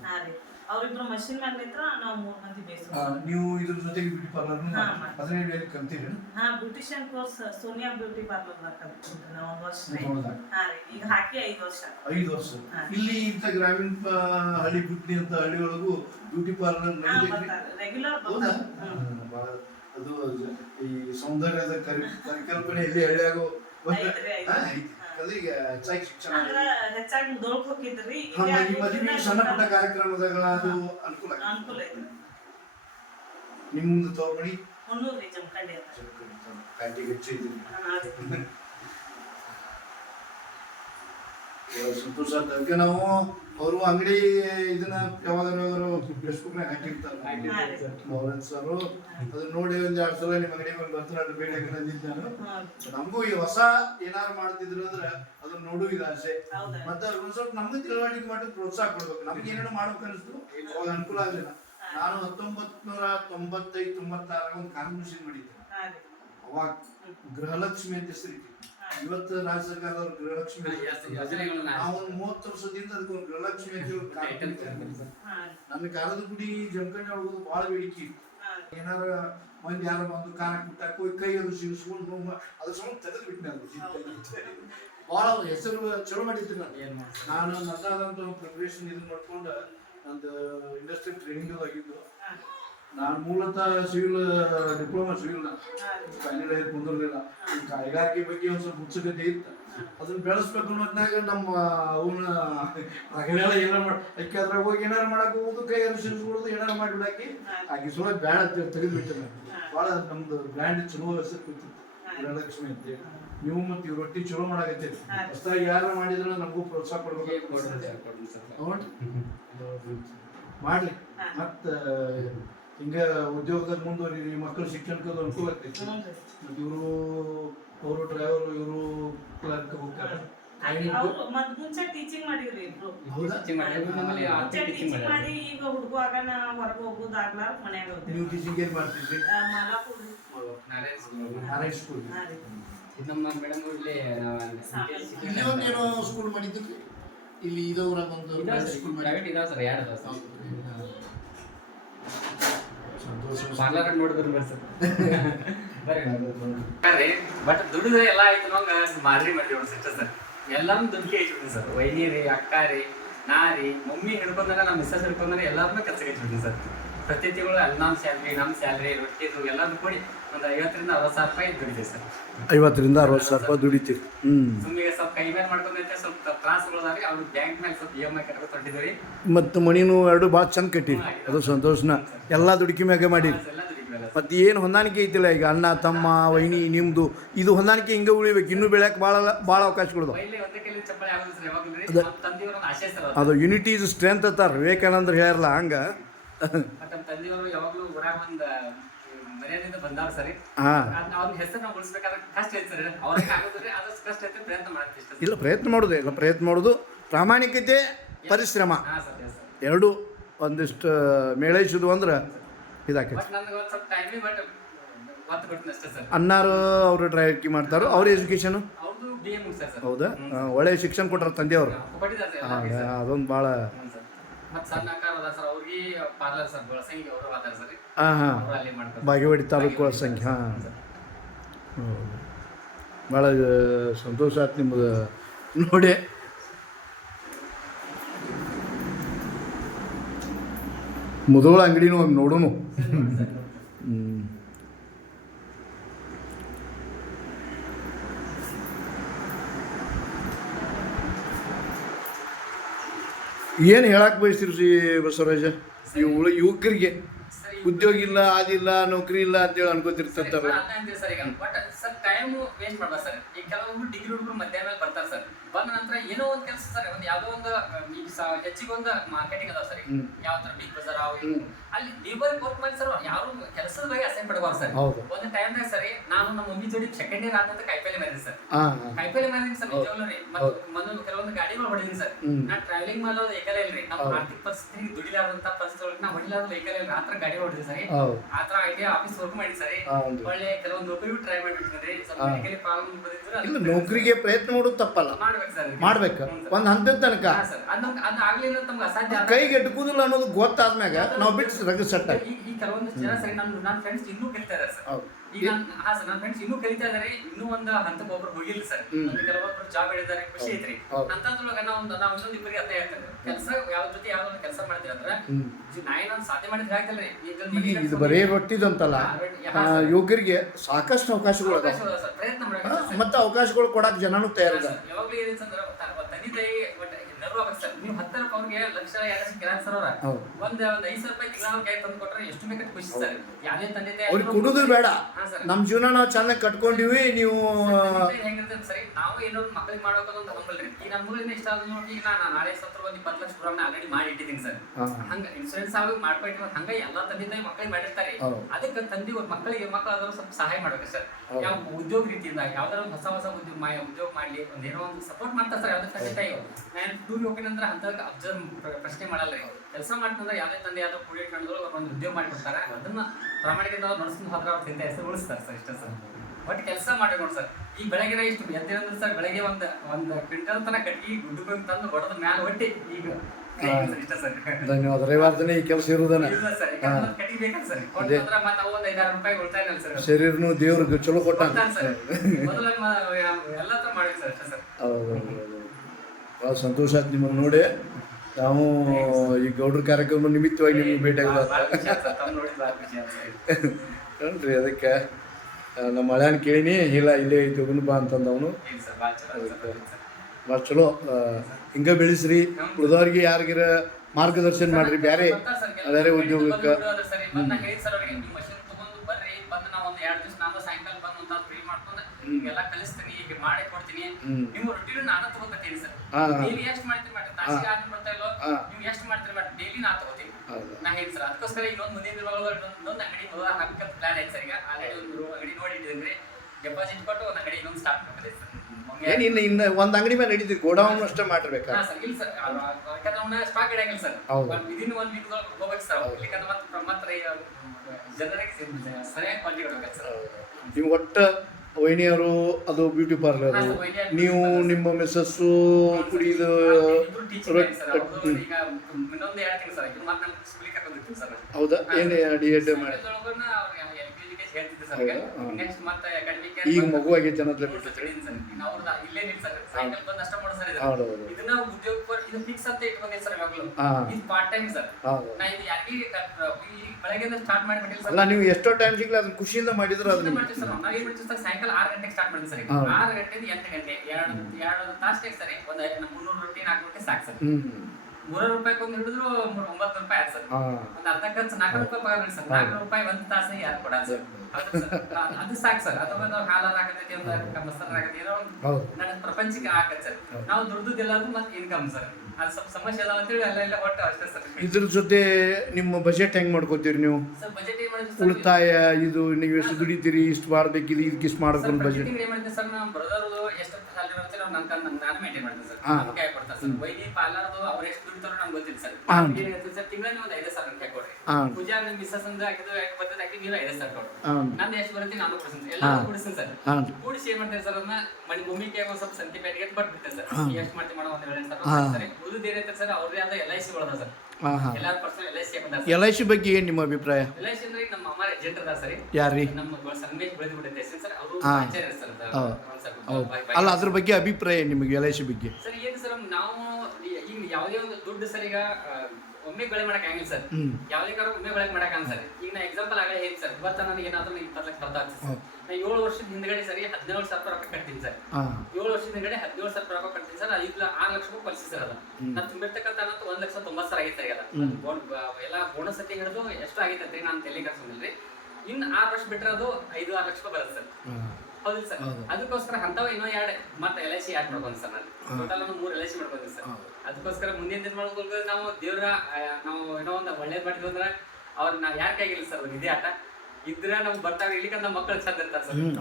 ಹಾ ರೀ. ಅವ್ರಿಬ್ರು ಮಷಿನ್ ಮ್ಯಾಲ ನಿಂತ್ರ ನಾವು ಮೂರ್ ಮಂದಿ ಬೇಯಿಸ್ತೀವಿ. ನೀವು ಇದ್ರ ಜೊತೆಗೆ ಬ್ಯೂಟಿ ಪಾರ್ಲರ್ ಹಾ, ಮಾಡ್ತೀವಿ. ಹದಿನೈದು ವೇಲೆ ಕಲ್ತೀರಿ ಹಾ beautician course Sonia beauty parlour ಕಲ್ತ್ಕೊಂಡ್ರಿ ನಾವು ಒಂದ್ ವರ್ಷ. ಹೌದಾ? ಹಾ ರೀ ಈಗ ಹಾಕಿ ಐದ್ ವರ್ಷ. ಐದು ವರ್ಷ. ಇಲ್ಲಿ ಇಂಥ ಗ್ರಾಮೀಣ ಹಳ್ಳಿ ಬುದ್ಧಿ ಅಂತ ಹಳ್ಳಿ ಒಳಗೂ ಬ್ಯೂಟಿ ಪಾರ್ಲರ್ ರೆಗ್ಯುಲರ್ ಅದು ಈ ಸೌಂದರ್ಯದ ಕರಿ ಪರಿಕಲ್ಪನೆ ಇಲ್ಲಿ ಹಳ್ಳಿಯಾಗೋ ಬಂದ- ಐತ್ರಿ, ಐತ್ರಿ. ಹಾ, ಐತಿ. ಅದು ಈಗ ಹೆಚ್ಚಾಗಿ ಶಿಕ್ಷಣ ಅಂದ್ರ ಹೆಚ್ಚಾಗಿ ಮುದೋಳಕ್ ಹೋಗಿದ್ರಿ ಮದುವೆ ಸಣ್ಣ ಪುಟ್ಟ ಕಾರ್ಯಕ್ರಮದಾಗ ಅದು ಅನುಕೂಲ ಆಗಿದೆ. ಅನುಕೂಲ ಐತ್ರಿ ನಿಮ್ದು ತೋರ್ಮಣಿ ಮುನ್ನೂರು ಜಮಖಂಡಿ ಅಂತ ಪ್ಯಾಂಟಿಗೆ ಹೆಚ್ಚು ಇದ್ದೀನಿ. ಸಂತೋಷ ಆಯ್ತು. ನಾವು ಅವರು ಅಂಗಡಿ ಇದನ್ನ ಯಾವಾಗಾರು ಫೇಸ್ಬುಕ್ನಾಗ ಹಾಕಿರ್ತಾರೆ ಮೌಲನ್ ಸರ್. ಅದನ್ನ ನೋಡಿ ಒಂದ್ ಎರಡ್ ಸಲ ನಿಮ್ಮ ಅಂಗಡಿ ಮೇಲೆ ಬರ್ತಾರೆ ಬೇಡ ಅಂದಿದ್ದು ನಾನು ನಮಗೂ ಈ ಹೊಸ ಏನಾರು ಮಾಡ್ತಿದ್ರು ಅಂದ್ರೆ ಅದನ್ನ ನೋಡು ಇದು ಆಸೆ? ಮತ್ತೆ ಒಂದ್ ಸ್ವಲ್ಪ ನಮ್ಗೆ ತಿಳುವಳಿಕೆ ಮಾಡಿ ಪ್ರೋತ್ಸಾಹ ಕೊಡ್ಬೇಕು. ನಮ್ಗೆ ಏನೇನೋ ಮಾಡ್ಬೇಕು ಅನಿಸ್ತು ಅವಾಗ ಅನುಕೂಲ ಆಗಲಿಲ್ಲ. ನಾನು ಹತ್ತೊಂಬತ್ ನೂರ ತೊಂಬತ್ತೈದು ತೊಂಬತ್ತಾರಾಗ ಒಂದು ಕಾನೂನು ಮಷಿನ್ ಮಾಡಿದ್ದೆ. ಅವಾಗ ಗೃಹಲಕ್ಷ್ಮಿ ಅಂತ ಹೆಸರಿತ್ತು. ಇವತ್ತು ರಾಜ್ಯ ಸರ್ಕಾರದವ್ರು ಗೃಹಲಕ್ಷ್ಮಿ ಯೋಜನೆಗಳನ್ನ ನಾವು ಒಂದು ಮೂವತ್ತು ವರ್ಷದಿಂದ ಅದಕ್ಕೆ ಒಂದು ಗೃಹಲಕ್ಷ್ಮಿ ಅಂತ ಹೇಳಿ. ನನ್ನ ಕಾಲದ ಗುಡಿ ಜಮಖಂಡಿ ಅವರು ಬಹಳ ಬೇಡಿಕೆ ಇತ್ತು. ಏನಾರ ಮಂದಿ ಯಾರ ಬಂದು ಕಾರ ಕುಟ್ಟಾಕ ಹೋಗಿ ಕೈ ಅದು ಸಿಗಿಸ್ಕೊಂಡು ಹೋಗ ಅದ್ರ ಸಮ ತೆಗೆದು ಬಿಟ್ಟೆ ಅದು. ಬಹಳ ಹೆಸರು ಚಲೋ ಮಾಡಿದ್ರು ನಾನು? ನಾನು ನನ್ನದಾದಂಥ ಪ್ರಿಪ್ರೇಷನ್ ಇದು ಮಾಡ್ಕೊಂಡು ನಂದು ಇಂಡಸ್ಟ್ರಿ ಟ್ರೈನಿಂಗ್ ಆಗಿದ್ದು. ನಾನು ಮೂಲತಃ civil diploma civil. Final year ಕುಂದಿರ್ಲಿಲ್ಲ ಈ ಕೈಗಾರಿಕೆ ಬಗ್ಗೆ ಒಂದು ಸ್ವಲ್ಪ ಉತ್ಸುಕತೆ ಇತ್ತು. ಅದನ್ನ ಬೆಳೆಸ್ಬೇಕು ಅನ್ನೋದ್ನಾಗ ನಮ್ಮ ಅವನ ಹಗಲೆಲ್ಲ ಏನಾರ ಮಾಡಿ ಅಕ್ಕಿ ಅದ್ರಾಗ ಹೋಗಿ ಏನಾರ ಮಾಡಕ್ ಹೋಗುದು ಕೈ ಅದು ಕೊಡುದು ಏನಾರ ಮಾಡಿಬಿಡಾಕಿ ಆಕಿ ಸುಳ ಬ್ಯಾಡ ಅಂತ ತೆಗೆದು ಬಿಟ್ಟೆ ನಾನು ಭಾಳ ನಮ್ದು ಬ್ರ್ಯಾಂಡ್ ಚಲೋ ಹೆಸರು ಕೂತಿತ್ತು ಗೃಹಲಕ್ಷ್ಮಿ ಅಂತೇಳಿ ನೀವು ಮತ್ತೆ ಇವ್ರ ರೊಟ್ಟಿ ಚಲೋ ಮಾಡಾಕತ್ತೀರಿ. ಹೊಸದಾಗಿ ಯಾರು ಮಾಡಿದ್ರೆ ನಮಗೂ ಪ್ರೋತ್ಸಾಹ ಕೊಡ್ಬೇಕು ಮಾಡ್ಲಿ. ಮತ್ತ ಹಿಂಗ ಉದ್ಯೋಗದಲ್ಲಿ ಮುಂದುವರಿ ಮಕ್ಕಳು ಶಿಕ್ಷಣಕ್ಕೆ ಅದು ಅನುಕೂಲ ಆಗ್ತೈತಿ. ಮತ್ತೆ ಇವರು ಅವರು ಡ್ರೈವರ್ ಇವರು ಕ್ಲರ್ಕ್ ಹೋಗ್ತಾರೆ. ಮತ್ ಮುಂಚೆ ಟೀಚಿಂಗ್ ಮಾಡಿವ್ರಿ ಇಬ್ರು. ಮುಂಚೆ ಮಾಡಿ ಈಗ ಹುಡುಗ ಆಗನ ಹೊರಗೆ ಹೋಗುದಾಗ್ಲ ಮನ್ಯಾಗ ನೀವು ಹೋಗ್ತೀವಿ ಟೀಚಿಂಗ್ ಏನ್ ಮಾಡ್ತಿದ್ರಿ? ಮಾಲಾಪುರ. ರೀ. ನಾರಾಯಣ ಸ್ಕೂಲ್. ನಮ್ಮ ಮೇಡಮ್ ಇಲ್ಲಿ ಇಲ್ಲಿ ಸ್ಕೂಲ್ ಮಾಡಿದ್ರಿ? ಇಲ್ಲಿ ಒಂದು ಸ್ಕೂಲ್ ಮಾಡಿ ಇದಾವ ಸರ್ ಎರಡು ಪಾರ್ಲರ್ ನೋಡಿದ್ರು [LAUGHS] ಬರ್ರಿ ಸರ್ ಬರ್ರಿ. ಬಟ್ ದುಡಿದ್ರೆ ಎಲ್ಲ ಆಯ್ತು ನಂಗ ಮಾದರಿ ಮಾಡಿ ಸಿಸ್ಟರ್ ಸರ್. ಎಲ್ಲಾನು ದುಡ್ಡಿಗೆ ಹಚ್ಬಿಡ್ತೀನಿ ಸರ್. ವೈನಿ ರೀ ಅಕ್ಕ ರೀ ನಾ ರೀ ಮಮ್ಮಿ ಹಿಡ್ಕೊಂಡಾಗ ನಮ್ಮ ಮಿಸ್ಸಸ್ ಹಿಡ್ಕೊಂಡಾಗ ಎಲ್ಲಾರನ್ನೂ ಕೆಲ್ಸಕ್ಕೆ ಹಚ್ಬಿಡ್ತೀನಿ ಸರ್. ಪ್ರತಿ ತಿಂಗಳು ಅಲ್ಲಿ ನಮ್ಮ ಸ್ಯಾಲ್ರಿ ನಮ್ಮ ಸ್ಯಾಲ್ರಿ ರೊಟ್ಟಿದು ಎಲ್ಲಾನು ಕೂಡಿ. ಒಂದು ಐವತ್ತರಿಂದ ಅರವತ್ತು ಸಾವಿರ ರೂಪಾಯಿ ದುಡಿತೀವಿ ಸರ್. ಐವತ್ತರಿಂದ ಅರವತ್ತು ಸಾವಿರ ರೂಪಾಯಿ ದುಡಿತೀರಿ. ಹ್ಮ್. ಸುಮ್ಮಿಗೆ ಸ್ವಲ್ಪ ಕೈ ಮೇಲೆ ಮಾಡ್ಕೊಂಡೈತೆ ಸ್ವಲ್ಪ ತ್ರಾಸಗಳದಾರಿ ಅವ್ರು ಬ್ಯಾಂಕ್ ಮೇಲೆ ಸ್ವಲ್ಪ ಇ ಎಂ ಐ ಕಟ್ಕೊಂಡು ಹೊಂಟಿದ್ರಿ ಮತ್ತು ಮಣಿನೂ ಎರಡು ಭಾಳ ಚಂದ ಕಟ್ಟಿರಿ. ಅದು ಸಂತೋಷನ. ಎಲ್ಲ ದುಡುಕಿ ಮ್ಯಾಗೆ ಮಾಡಿರಿ. ಎಲ್ಲ ಮತ್ತು ಏನು ಹೊಂದಾಣಿಕೆ ಐತಿಲ್ಲ ಈಗ ಅಣ್ಣ ತಮ್ಮ ವೈನಿ ನಿಮ್ಮದು ಇದು ಹೊಂದಾಣಿಕೆ ಹಿಂಗೆ ಉಳಿಬೇಕು. ಇನ್ನೂ ಬೆಳೆಯಕ್ಕೆ ಭಾಳ ಭಾಳ ಅವಕಾಶ ಮೈಲಿ ಒಂದೇ ಕೈಲಿ ಚಪ್ಪಲಿ ಆಗೋದು ಸರ್ ಯಾವಾಗಲೂ ರೀ ನಮ್ಮ ತಂದೆಯವ್ರನ್ನ ಆಶೆ ಸರ್ ಅದು. ಅದು ಯುನಿಟಿ ಇಸ್ ಸ್ಟ್ರೆಂತ್ ಅಂತಾರೆ. ವಿವೇಕಾನಂದ್ರ ಹೇಳಲ್ಲ ಹಂಗೆ. ಮತ್ತೆ ನಮ್ಮ ತಂದೆಯವರು ಯಾವಾಗಲೂ ಊರಾಗ ಒಂದು ಮರ್ಯಾದೆಯಿಂದ ಬಂದಾರ ಸರಿ. ಹಾಂ. ಅದ್ನ ಅವ್ನ ಹೆಸರು ನಾವು ಉಳಿಸ್ಬೇಕಾದ್ರೆ ಕಷ್ಟ ಐತೆ ಸರ್. ಅವ್ರಿಗೆ ಆಗೋದ್ರೆ ಆದಷ್ಟು ಕಷ್ಟ ಐತೆ ಪ್ರಯತ್ನ ಮಾಡ್ತೀವಿ ಇಲ್ಲ ಪ್ರಯತ್ನ ಮಾಡೋದು ಇಲ್ಲ ಪ್ರಯತ್ನ ಮಾಡೋದು ಪ್ರಾಮಾಣಿಕತೆ ಪರಿಶ್ರಮ. ಎರಡು ಒಂದಿಷ್ಟು ಮೇಳೈಸುದು ಅಂದ್ರೆ ಇದಾಕೈತಿ. ಅನ್ನಾರು ಅವರು ಡ್ರೈವರ್ಕಿ ಮಾಡ್ತಾರೋ. ಅವ್ರ ಎಜುಕೇಶನ್ ಹೌದಾ? ಒಳ್ಳೆ ಶಿಕ್ಷಣ ಕೊಟ್ಟರು ತಂದೆಯವರು. ಅದೊಂದು ಭಾಳ ಹಾಂ. ಹಾಂ ಬಾಗೇವಾಡಿ ತಾಲೂಕು ಸಂಖ್ಯೆ ಹಾಂ. ಭಾಳ ಸಂತೋಷ ಆಯ್ತು ನಿಮ್ಮದು ನೋಡಿ. ಮುದೋಳ ಅಂಗಡಿನೂ ಹೋಗಿ ನೋಡೋನು. ಹ್ಞೂ ಏನು ಹೇಳಕ್ಕೆ ಬಯಸ್ತೀರಿ ಶ್ರೀ ಬಸವರಾಜ? ಇವು ಯುವಕರಿಗೆ ಸರ್ ಉದ್ಯೋಗ ಇಲ್ಲ ಅದಿಲ್ಲ ನೌಕರಿ ಇಲ್ಲ ಅಂತೇಳಿ ಅನ್ಕೋತಿರ್ತಾರಲ್ಲ ಸರ್ ಈಗ. ಬಟ್ ಸರ್ ಟೈಮ್ ವೇಸ್ಟ್ ಮಾಡ್ಬಾರ್ದು ಸರ್. ಈಗ ಕೆಲವೊಬ್ಬರು ಡಿಗ್ರಿ ಹುಡುಗರು ಮಧ್ಯಾಹ್ನ ಮೇಲೆ ಬರ್ತಾರೆ ಸರ್. ಬಂದ ನಂತರ ಏನೋ ಒಂದು ಕೆಲಸ ಸರ್ ಒಂದು ಯಾವುದೋ ಒಂದು ಈಗ ಹೆಚ್ಚಿಗೆ ಒಂದು ಮಾರ್ಕೆಟಿಂಗ್ ಅದಾವ ಸರ್ ಯಾವ ತರ ಬಿಗ್ ಬಜಾರ್ ಅವು. ಅಲ್ಲಿ ಲೇಬರ್ ವರ್ಕ್ ಮಾಡಿ ಸರ್ ಯಾರು ಕೆಲಸದ ಬಗ್ಗೆ ಅಸೈನ್ ಪಡಬಾರ್ದು ಸರ್. ಹೌದು. ಒಂದು ಟೈಮ್ನಾಗ ಸರಿ ನಾನು ನಮ್ಮ ಮಮ್ಮಿ ಜೋಡಿ ಸೆಕೆಂಡ್ ಇಯರ್ ಆದಂತ ಕಾಯಿಪಲ್ಲೆ ಮಾಡಿದೆ ಸರ್. ಕಾಯಿಪಲ್ಲೆ ಮಾಡಿದ್ರಿ ಸರ್. ನಿಜವಾಗ್ಲೂ ರೀ ಮೊದಲು ಕೆಲವೊಂದು ಗಾಡಿಗಳು ಹೊಡಿದೀನಿ ಸರ್. ನಾ ಟ್ರಾವೆಲಿಂಗ್ ಮಾಡೋದು ಏಕಲೇ ಇಲ್ರಿ. ನಮ್ಮ. ಆರ್ಥಿಕ ಪರಿಸ್ಥಿತಿ ದುಡಿಲಾದಂತ ಪರಿಸ್ಥಿತಿ ಒಳಗೆ ನಾ ಹೊಡಿಲಾರ್ದ ವೆಹಿಕಲ್ ಇಲ್ರಿ. ಆತರ ಗಾಡಿ ಹೊಡಿದ್ರಿ ಸರಿ. ಆತರ ಐಡಿಯಾ ಆಫೀಸ್ ವರ್ಕ್ ಮಾಡಿ ಸರಿ. ಒಳ್ಳೆ ಕೆಲವೊಂದು ನೌಕರಿ ಟ್ರೈ ಮಾಡ್ಬಿಟ್ಟಿದ್ರಿ ಸ್ವಲ್ಪ ಹಾ. ಮೆಡಿಕಲ್ ಪ್ರಾಬ್ಲಮ್ ಬಂದಿದ್ರು ನೌಕರಿಗೆ ಪ್ರಯತ್ನ ಮಾಡೋದು ತಪ್ಪಲ್ಲ. ಮಾಡ್ಬೇಕು ಸರ್. ಮಾಡ್ಬೇಕು. ಒಂದು ಹಂತದ ತನಕ. ಅದ್ ಆಗ್ಲಿಲ್ಲ ಅಂತ ನಮ್ಗೆ ಅಸಾಧ್ಯ ಕೈಗೆ ಎಟುಕುದಿಲ್ಲ ಅನ್ನೋದು ಗೊತ್ತಾದ್ಮ್ಯಾಗ ನಾವು ಬಿಟ್ಟು ರಗ ಸೆಟ್ ಆಗಿ. ಈ ಕೆಲವೊಂದು ಜನ ಸರಿ ನನ್ನ ನನ್ನ ಫ್ರೆಂಡ್ಸ್ ಇನ್ನೂ ಕಲಿತಾ ಇದ್ದಾರೆ ಸರ್. ಹೌದು. ಈಗ ನಾನ್- ಹಾ ಸರ್ ನನ್ನ ಫ್ರೆಂಡ್ಸ್ ಇನ್ನೂ ಕಲಿತಾ ಇದಾರೆ ಇನ್ನೂ ಒಂದು ಹಂತಕ್ಕೆ ಒಬ್ಬರು ಹೋಗಿಲ್ಲ ಸರ್. ಹ್ಮ್. ಕೆಲವೊಬ್ರು ಜಾಬ್ ಹೇಳಿದ್ದಾರೆ ಖುಷಿ ಐತ್ರಿ. ಹೌದು. ಅಂತದ್ರೊಳಗ ನಾವು ಒಂದು ನಾವು ಇನ್ನೊಂದು ಇಬ್ಬರಿಗೆ ಅದೇ ಹೇಳ್ತೇವೆ ಕೆಲಸ ಯಾವ ಜೊತೆ ಯಾವ ಒಂದು ಕೆಲಸ ಮಾಡ್ತೀರ ಅಂದ್ರೆ ಹ್ಮ್. ನಾ ಏನೊಂದು ಸಾಧ್ಯ ಮಾಡಿದ್ರೆ ಹೇಳ್ತೇನೆ ಈಗ ಇದು ಬರೇ ರೊಟ್ಟಿದಂತಲ್ಲ ಆ, ಯುವಕರಿಗೆ ಸಾಕಷ್ಟು ಅವಕಾಶಗಳು ಅವಕಾಶ ಅದಾವ ಸರ್. ಪ್ರಯತ್ನ ಆ, ಮಾಡ್ಬೇಕು ಮತ್ತೆ ಅವಕಾಶಗಳು ಕೊಡಕ್ಕೆ ಜನನು ತಯಾರಿದ್ದಾರೆ. ಯಾವಾಗ್ಲೂ ಏನಂತಂದ್ರೆ ತಂದೆ ತಾಯಿ ಒಟ್ಟ ಆಗ್ಬೇಕು ಸರ್ ನೀವು ಹತ್ತರ ಅವ್ರಿಗೆ ಲಕ್ಷ ಎರಡು ಲಕ್ಷ ಕಿರಾಣಿ ಸರ್ ಅವ್ರ. ಒಂದ್ ಒಂದ್ ಐದು ಸಾವಿರ ರೂಪಾಯಿ ತಿಂಗಳ ಅವ್ರ ಕೈ ತಂದು ಕೊಟ್ರೆ ಎಷ್ಟು ಬೇಕಾದ್ರೆ ಖುಷಿ ಸರ್. ಯಾವ್ದೇ ತಂದೆ ಅವ್ರಿಗೆ ಕೊಡುದು ಬೇಡ. ನಮ್ ನಮ್ಮ ಜೀವನ ನಾವು ಚೆನ್ನಾಗಿ ಕಟ್ಕೊಂಡಿವಿ ನೀವು ಹೆಂಗಿರ್ತದೆ ಸರಿ ನಾವು ಏನೋ ಮಕ್ಕಳಿಗೆ ಮಾಡ್ಬೇಕು ಅಂತ ಹಂಬಲ್ರಿ ಈ ನನ್ನ ಮಗಳಿಂದ ಇಷ್ಟ ಆದ ನೋಡಿ ಈಗ ನಾನು ನಾಳೆ ಸತ್ರ ಒಂದು ಇಪ್ಪತ್ತು ಲಕ್ಷ ರೂಪಾಯಿ ಆಲ್ರೆಡಿ ಮಾಡಿ ಇಟ್ಟಿದ್ದೀನಿ ಸರ್. ಹಂಗ ಇನ್ಸೂರೆನ್ಸ್ ಆಗಿ ಮಾಡ್ಬಿಟ್ಟು ಹಂಗ ಎಲ್ಲಾ ತಂದೆ ತಾಯಿ ಮಕ್ಕಳಿಗೆ ಮಾಡಿರ್ತಾರೆ. ಅದಕ್ಕೆ ತಂದೆ ಮಕ್ಕಳಿಗೆ ಮಕ್ಕಳು ಅದ್ರ ಸ್ವಲ್ಪ ಸಹಾಯ ಮಾಡ್ಬೇಕು ಸರ್. ಯಾವ ಉದ್ಯೋಗ ರೀತಿಯಿಂದ ಯಾವ್ದಾರ ಹೊಸ ಹೊಸ ಉದ್ಯೋಗ ಉದ್ಯೋಗ ಮಾಡ್ಲಿ ಒಂದೇನೋ ಒಂದು ಸಪೋರ್ಟ್ ಮಾಡ್ತಾರೆ ಸರ್ ಯಾವ್ದು ತಂದೆ ತಾಯಿ ನಾನು ಟೂರ್ ಅಂದ್ರೆ ಅಂತ ಅಬ್ಸರ್ವ್ ಪ್ರಶ್ನೆ ಮಾಡಲ್ಲ ರೀ ಕೆಲಸ ಮಾಡ್ತಂದ್ರೆ ಯಾವ್ದೇ ತಂದೆ ಯಾವ್ದೋ ಕೂಡಿ ಅವ್ರ ಒಂದು ಉದ್ಯೋಗ ಮಾಡಿಬಿಡ್ತಾರೆ ಅದನ್ನ ಪ್ರಾಮಾಣಿಕ ನಡೆಸ್ಕೊಂಡು ಹೋದ್ರೆ ಅವ್ರ ತಂದೆ ಹೆಸರು ಉಳಿಸ್ತಾರೆ ಸರ್ ಇಷ್ಟ ಸರ್. ಬಟ್ ಕೆಲಸ ಮಾಡಿ ನೋಡಿ ಸರ್. ಈ ಬೆಳಗ್ಗೆ ಇಷ್ಟು ಎದ್ದಿರಂದ್ರೆ ಸರ್ ಬೆಳಗ್ಗೆ ಒಂದು ಒಂದು ಕ್ವಿಂಟಲ್ ತನಕ ಕಟ್ಟಿ ಗುಡ್ಡು ಬಂದು ತಂದು ಹೊಡೆದ ಮ್ಯಾಲ ಹೊಟ್ಟಿ ಈಗ [LAUGHS] ಧನ್ಯವಾದ. ಈ ಕೆಲಸ ಶರೀರನು ದೇವ್ರಿಗೆ ಚಲೋ ಕೊಟ್ಟ ಭಾಳ ಸಂತೋಷ ಆಯ್ತು ನಿಮ್ಮನ್ನು ನೋಡಿ. ನಾವು ಈ ಗೌಡ್ರ ಕಾರ್ಯಕ್ರಮ ನಿಮಿತ್ತವಾಗಿ ನಿಮ್ಗೆ ಭೇಟಿ ಭಾಳ ಆಗಲ್ಲ ಖುಷಿ ಆಯ್ತು ಸರ್ ತಮ್ಮ ನೋಡಿದ್ ಭಾಳ ಖುಷಿ ಆಯ್ತು ಸರ್ ನೋಡ್ರಿ ಅದಕ್ಕೆ ನಮ್ಮ ಹಳ್ಯಾನ್ ಕೇಳಿನಿ ಇಲ್ಲ ಇಲ್ಲೇ ಐತಿ ಹೋಗುನು ಬಾ ಅಂತಂದವನು. ಅವನು ಭಾಳ ಚಲೋ ಹಿಂಗೆ ಬೆಳೆಸ್ರಿ. ಉಳಿದವ್ರಿಗೆ ಯಾರಿಗಿರ ಮಾರ್ಗದರ್ಶನ ಮಾಡ್ರಿ. ಬೇರೆ ಬೇರೆ ಉದ್ಯೋಗಕ್ಕೆ. ಎಲ್ಲ ಡೈಲಿ ಎಷ್ಟು ಮಾಡ್ತೀರಿ ತಾಸಿಗೆ ಬರ್ತಾ ಇಲ್ಲೋ. ನೀವು ಎಷ್ಟು ಮಾಡ್ತೀರಿ ಮಾಡಿ ಡೈಲಿ ನಾ ತಗೋತೀನಿ ಹೌದು. ನಾ ಹೇಳಿ ಸರ್ ಅದಕ್ಕೋಸ್ಕರ ಇನ್ನೊಂದು ಮುಂದಿನ ಇನ್ನೊಂದು ಅಂಗಡಿ ಪ್ಲಾನ್ ಐತೆ ಸರ್ ಈಗ. ಆಲ್ರೆಡಿ ಒಂದು ಅಂಗಡಿ ಡೆಪಾಸಿಟ್ ಕೊಟ್ಟು ಒಂದು ಅಂಗಡಿ ಇನ್ನೊಂದು ಸ್ಟಾರ್ಟ್ ಸರ್. ಏನು ಇನ್ನು ಇನ್ನು ಒಂದು ಅಂಗಡಿ ಮೇಲೆ ನಡೀತಿ ಗೋಡೌನ್ ಅಷ್ಟೇ ಮಾಡಿರ್ಬೇಕಾ ಸರ್ ಇಲ್ಲ ಸರ್ ಯಾಕಂದ್ರೆ ಅವ್ನ ಸ್ಟಾಕ್ ಇಡಂಗಿಲ್ಲ ಸರ್. ಹೌದು. ವಿದಿನ್ ಒನ್ ವೀಕ್ ಹೋಗ್ಬೇಕು ಸರ್ ಯಾಕಂದ್ರೆ ಮತ್ತೆ ಮತ್ತೆ ಜನರಿಗೆ ಸರಿಯಾಗಿ ಕ್ವಾಲಿಟಿ ಕೊಡ್ಬೇಕು ಸರ್. ನೀವು ಒಟ್ಟು ವೈನಿಯವರು ಅದು ಬ್ಯೂಟಿ ಪಾರ್ಲರ್. ನೀವು ನಿಮ್ಮ ಮಿಸ್ಸಸ್ಸು ಕುಡಿದು ಹೌದಾ? ಏನು ಡಿ ಎಡ್ ಮಾಡಿ. ಹೇಳ್ತಿದ್ದೆ ಸರ್ ಹೌದಾ? ನೆಕ್ಸ್ಟ್ ಮತ್ತೆ ಈಗ ಮಗು ಆಗೈತೆ ಅನ್ನೋದ್ಲೆ ಬಿಟ್ಟಿತ್ತು ಅವ್ರದ್ದು ಇಲ್ಲೇ ಸರ್ ಸಾಯಂಕಾಲ ಬಂದು ಅಷ್ಟ ಮಾಡೋ ಸರ್ ಇದು. ಹೌದು, ಹೌದು. ಇದನ್ನ ಉದ್ಯೋಗ ಇದು ಫಿಕ್ಸ್ ಅಂತ ಸರ್ ಯಾವಾಗಲೂ ಹಾ. ಇದು ಪಾರ್ಟ್ ಟೈಮ್ ಸರ್ ಹೌದು ನಾ ಇದು ಯಾರಿಗೆ ಈ ಬೆಳಗ್ಗೆಯಿಂದ ಸ್ಟಾರ್ಟ್ ಮಾಡಿಬಿಟ್ಟಿಲ್ಲ ಸರ್ ಅಲ್ಲ ನೀವು ಎಷ್ಟೋ ಟೈಮ್ ಸಿಗ್ಲಿ ಅದನ್ನ ಖುಷಿಯಿಂದ ಮಾಡಿದ್ರು ಅದನ್ನ ಮಾಡ್ತೀವಿ ಸರ್ ನಾವು. ಏನ್ ಮಾಡ್ತೀವಿ ಸರ್ ಸಾಯಂಕಾಲ ಆರು ಗಂಟೆಗೆ ಸ್ಟಾರ್ಟ್ ಮಾಡ್ತೀವಿ ಸರ್ ಈಗ. ಹೌದು. ಆರು ಗಂಟೆಯಿಂದ ಎಂಟು ಗಂಟೆ ಎರಡು ಎರಡು ತಾಸು ಸರಿ ಒಂದು ಮುನ್ನೂರು ರೊಟ್ಟಿ ನಾಲ್ಕು ರೊಟ್ಟಿ ಸಾಕು ಸರ್ ಮೂರು ರೂಪಾಯಿ ಒಂದು ಹಿಡಿದ್ರು ಒಂಬತ್ತು ರೂಪಾಯಿ ಆಯ್ತು ಸರ್. ಒಂದು ಅರ್ಧ ಖರ್ಚು ನಾಲ್ಕು ರೂಪಾಯಿ ಪಗಾರ ಸರ್. ನಾಲ್ಕು ರೂಪಾಯಿ ಒಂದು ತಾಸು ಯಾರು ಕೊಡ ಸರ್. ಅದು ಸಾಕು ಸರ್. ಅಥವಾ ನಾವು ಹಾಲಾರ ಹಾಕತೈತಿ ಒಂದು ಮಸಾಲ ಹಾಕತೈತಿ ಏನೋ ಒಂದು ನನ್ನ ಪ್ರಪಂಚಕ್ಕೆ ಹಾಕತ್ ಸರ್. ನಾವು ದುಡ್ದುದಿಲ್ಲ ಅಂದ್ರೆ ಮತ್ತೆ ಇನ್ಕಮ್ ಸರ್. ಅದು ಸ್ವಲ್ಪ ಸಮಸ್ಯೆ ಅದಾವ ಅಂತೇಳಿ ಎಲ್ಲ ಎಲ್ಲ ಒಟ್ಟು ಅಷ್ಟೇ ಸರ್. ಇದ್ರ ಜೊತೆ ನಿಮ್ಮ ಬಜೆಟ್ ಹೆಂಗ್ ಮಾಡ್ಕೋತೀರಿ ನೀವು? ಸರ್ ಬಜೆಟ್ ಉಳಿತಾಯ ಇದು ನೀವು ಎಷ್ಟು ದುಡಿತೀರಿ ಇಷ್ಟು ಮಾಡ್ಬೇಕಿದು ಇದಕ್ಕೆ ಇಷ್ಟು ಮಾಡ್ಬೇಕು ಬಜೆಟ್ ಸರ್ ನಮ್ಮ ಬ್ರದರ್ದು ಎಷ್ಟು ಸಾಲ ನನ್ನ ನನ್ನ ನಾನು ಮೇಂಟೈನ್ ಮಾಡ್ತೀನಿ ಸರ್. ನಮ್ಗೆ ಕೊಡ್ತಾರೆ ಸರ್. ವೈನಿ ಪಾರ್ಲರ್ದು ಅವ್ರು ಎಷ್ಟು ದುಡಿತಾರೋ ಒಂದ್ ಐದು ಸಾವಿರ ಕೈ ಕೊಡ್ರಿ. ಪೂಜಾ ಅಂದ ಯಾಕೆ ಬರ್ತದೆ? ಹಾಕಿ ನೀವು ಐದು ಸಾವಿರ ಕೊಡ್ರಿ. ಹಾಂ ನಂದು ಎಷ್ಟು ಬರುತ್ತೆ ನಾನು ಕೊಡಿಸ್ತೀನಿ ಎಲ್ಲ. ಸರ್. ಕೂಡಿಸಿ ಏನ್ ಮಾಡ್ತೇನೆ ಸರ್ ಅದನ್ನ? ಮನೆ ಭೂಮಿಗೆ ಒಂದ್ ಸ್ವಲ್ಪ ಸಂತಿ ಪೇಟೆಗೆ ಸರ್. ಎಷ್ಟು ಮಾಡೋ ಒಂದ್ ಹೇಳಿ ಹಾ. ಸರ್ ಉಳಿದು ಏನೈತೆ ಸರ್? ಅವ್ರದೇ ಆದ ಎಲ್ ಐ ಸಿ ಒಳದ ಸರ್. ಹಾಂ ಹಾಂ. ಎಲ್ಲಾರ personal L I C L I C ಬಗ್ಗೆ ಏನ್ ನಿಮ್ಮ ಅಭಿಪ್ರಾಯ? ಎಲ್ ಐ ಸಿ ಅಂದ್ರೆ ನಮ್ಮ ಅಮ್ಮ ಏಜೆಂಟ್ ಅದ ಸರಿ. ಯಾರ್ರಿ? ನಮ್ಮ ಸಂದೇಶ್ ಬೆಳೆದು ಬಿಡುತ್ತೆ ಸರ್. ಅವರು. ಸರ್. ಅಲ್ಲ ಅದ್ರ ಬಗ್ಗೆ ಅಭಿಪ್ರಾಯ ನಿಮಗೆ ಎಲ್ ಐ ಸಿ ಬಗ್ಗೆ? ಸರ್ ಏನು ಸರ್ ನಾವು ಯಾವುದೇ ಒಂದು ದುಡ್ಡು ಸರ್ ಈಗ ಒಮ್ಮೆ ಬೆಳೆ ಮಾಡಕ್ ಆಗಿಲ್ಲ ಸರ್. ಯಾವುದೇ ಕಾರಣ ಒಮ್ಮೆ ಬೆಳೆ ಮಾಡಕ್ ಆಗಲ್ಲ ಸರ್. ಈಗ ನಾ ಎಕ್ಸಾಂಪಲ್ ಆಗಲೇ ಹೇಳಿ ಸರ್. ಇವತ್ತ ನನಗೆ ಏನಾದ್ರೂ ಇಪ್ಪತ್ತು ಲಕ್ಷ ಬರ್ತಾ ಸರ್. ನಾ ಏಳು ವರ್ಷದ ಹಿಂದ್ಗಡೆ ಸರಿ ಹದಿನೇಳು ಸಾವಿರ ರೂಪಾಯಿ ಕಟ್ತೀನಿ ಸರ್. ಏಳು ವರ್ಷದ ಹಿಂದ್ಗಡೆ ಹದಿನೇಳು ಸಾವಿರ ರೂಪಾಯಿ ಕಟ್ತೀನಿ ಸರ್. ಐದು ಆರು ಲಕ್ಷ ರೂಪಾಯಿ ಕಲಿಸಿ ಸರ್ ಅದ ನಾನು ತುಂಬಿರ್ತಕ್ಕಂಥ ಅನ್ನೋದು ಒಂದ್ ಲಕ್ಷ ತೊಂಬತ್ತು ಸಾವಿರ ಆಗೈತೆ ಸರ್ ಅದ. ಎಲ್ಲ ಬೋನಸ್ ಸತಿ ಹಿಡಿದು ಎಷ್ಟು ಆಗೈತೆ ಅಂತ ನಾನು ತಲೆ ಕಟ್ಸೋದಿಲ್ರಿ ಇನ್ನು ಆರು ವರ್ಷ ಬಿಟ್ರೆ ಅದು ಐದು ಆರು ಲಕ್ಷ ರೂಪಾಯಿ ಬರುತ್ತೆ ಸರ್. ಹಾಂ ಹೌದಿಲ್ಲ ಸರ್ ಅದಕ್ಕೋಸ್ಕರ ಅಂತವ ಇನ್ನೂ ಎರಡು ಮತ್ತೆ ಎಲ್ ಐ ಸಿ ಯಾಕೆ ಮಾಡ್ಕೊಂಡು ಸರ್ ನಾನು? ಟೋಟಲ್ ಒಂದು ಮೂರು ಎಲ್ ಐ ಸಿ ಸರ್. ಅದಕ್ಕೋಸ್ಕರ ಮುಂದಿನ ದಿನ ಮಾಡ್ಕೊಂಡು ನಾವು ದೇವ್ರ ನಾವು ಏನೋ ಒಂದು ಒಳ್ಳೇದು ಮಾಡಿದ್ವಿ ಅಂದ್ರೆ ಅವ್ರ ನಾವು ಯಾರ ಕೈಗಿಲ್ಲ ಸರ್ ಅವ್ರು ಇದೇ ಆಟ. ಇದ್ರೆ ನಮ್ಗೆ ಬರ್ತಾವೆ ಇಲ್ಲಿಕ ನಮ್ಮ ಮಕ್ಕಳು ಸರ್.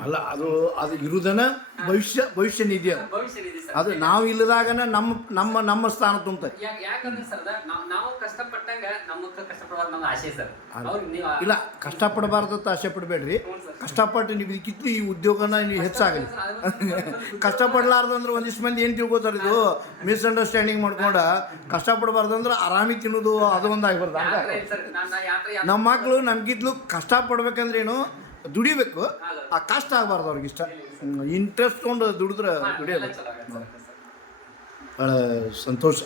ಅಲ್ಲ ಅದು ಅದು ಇರುವುದನ್ನ ಭವಿಷ್ಯ ಭವಿಷ್ಯ ನಿಧಿ ಅದು. ಭವಿಷ್ಯ ನಿಧಿ ಸರ್. ಅದು ನಾವು ಇಲ್ಲದಾಗನ ನಮ್ಮ ನಮ್ಮ ನಮ್ಮ ಸ್ಥಾನ ತುಂಬುತ್ತೆ ಯಾಕ್- ಯಾಕಂದ್ರೆ ಸರ್ ನಾವು ನಾವು ಕಷ್ಟಪಟ್ಟಂಗ ನಮ್ಮ ಮಕ್ಕಳು ನಮ್ಮ ಆಸೆ ಸರ್. ನೀವು ಇಲ್ಲ ಕಷ್ಟಪಡಬಾರ್ದು ಅಂತ ಆಸೆ ಪಡಬೇಡ್ರಿ. ಸರ್. ಕಷ್ಟಪಟ್ಟು ನೀವು ಇದಕ್ಕಿತ್ತು ಈ ಉದ್ಯೋಗನ ನೀವು ಹೆಚ್ಚಾಗಲಿ. ಕಷ್ಟಪಡಲಾರ್ದು ಅಂದ್ರೆ ಒಂದಿಷ್ಟು ಮಂದಿ ಏನು ತಿಳ್ಕೊತಾರೆ ಇದು? ಮಿಸ್ಅಂಡರ್ಸ್ಟ್ಯಾಂಡಿಂಗ್ ಮಾಡ್ಕೊಂಡ ಕಷ್ಟಪಡಬಾರ್ದು ಅಂದ್ರೆ ಆರಾಮಿ ತಿನ್ನೋದು ಅದು ಒಂದು ಆಗಿಬಾರ್ದು. ಸರ್ ನಾನು ಯಾತ್ರೆ ಯಾತ್ರೆ- ನಮ್ಮ ಮಕ್ಕಳು ನಮ್ಗಿದ್ಲು ಕಷ್ಟಪಡ್ಬೇಕಂದ್ರೇನು ದುಡಿಬೇಕು. ಆ ಕಷ್ಟ ಆಗಬಾರ್ದು ಅವ್ರಿಗೆ ಇಷ್ಟ ಇಂಟ್ರೆಸ್ಟ್ ತೊಗೊಂಡು ದುಡಿದ್ರೆ ದುಡಿಯೋದು. ಭಾಳ ಸಂತೋಷ.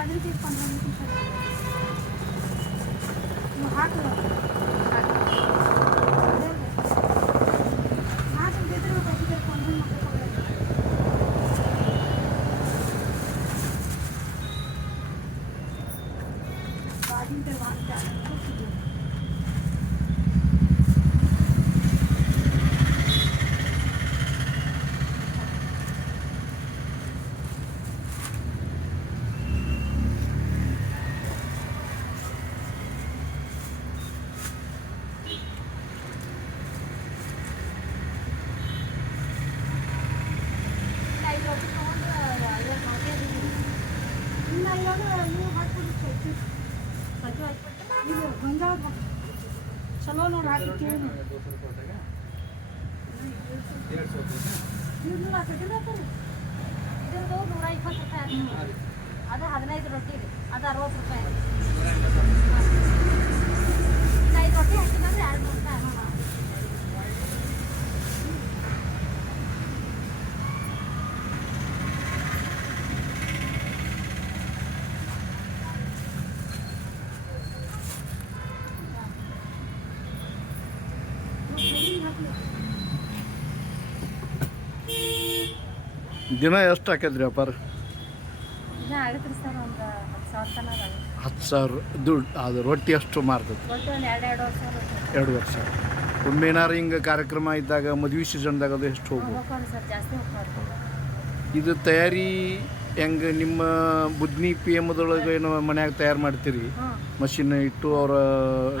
ಬಂದು ಬಾಡ್ರಿ ತಿಳ್ಕೊಂಡು ನೀವು ಹಾಕು ನಾಲ್ಕು ಬಿದ್ದರೆ ಬಜ್ಜಿ ತಿಳ್ಕೊಂಡು ಮಕ್ಕಳು ಬಾಡಿನ ತಿಳ್ಕೊಂಡು ಐದು ವರ್ಷ ತೊಗೊಂಡು ಐವತ್ತು ನಾಲ್ಕೇ ನೀವು ಹಾಕ್ಬಿಡಿ ಸಜ್ಜು ಸಜ್ಜು ಹಾಕ್ಬಿಟ್ಟು ಚಲೋ ನೋಡಿ ಹಾಕಿ ಕೇಳಿ. ಇದು ಹಾಕಿದ್ರೆ ಇದ್ರದ್ದು ನೂರ ಇಪ್ಪತ್ತು ರೂಪಾಯಿ ಆಗಿದೆ. ಅದು ಹದಿನೈದು ರೊಟ್ಟಿ ಅದು ಅರವತ್ತು ರೂಪಾಯಿ ಇದೆ. ಐದು ರೊಟ್ಟಿ ಹಾಕಿದ್ರೆ ಎರಡು ನೂರು ರೂಪಾಯಿ ಅನ್ನ ದಿನ ಎಷ್ಟು ಹಾಕಿದ್ರಿ ವ್ಯಾಪಾರ? ಹತ್ತು ಸಾವಿರ ದುಡ್ಡು ಅದು ರೊಟ್ಟಿ ಅಷ್ಟು ಮಾರ್ತದೆ. ಎರಡು ವರ್ಷ ಒಮ್ಮೆ ಏನಾರು ಹಿಂಗೆ ಕಾರ್ಯಕ್ರಮ ಇದ್ದಾಗ ಮದುವೆ ಸೀಸನ್ದಾಗ ಅದು ಎಷ್ಟು ಹೋಗ್ಬೋದು? ಇದು ತಯಾರಿ ಹೆಂಗೆ ನಿಮ್ಮ ಬುದ್ನಿ ಪಿ ಎಮ್ದೊಳಗೆ ಏನು ಮನ್ಯಾಗ ತಯಾರು ಮಾಡ್ತೀರಿ? ಮಷಿನ್ ಇಟ್ಟು ಅವರ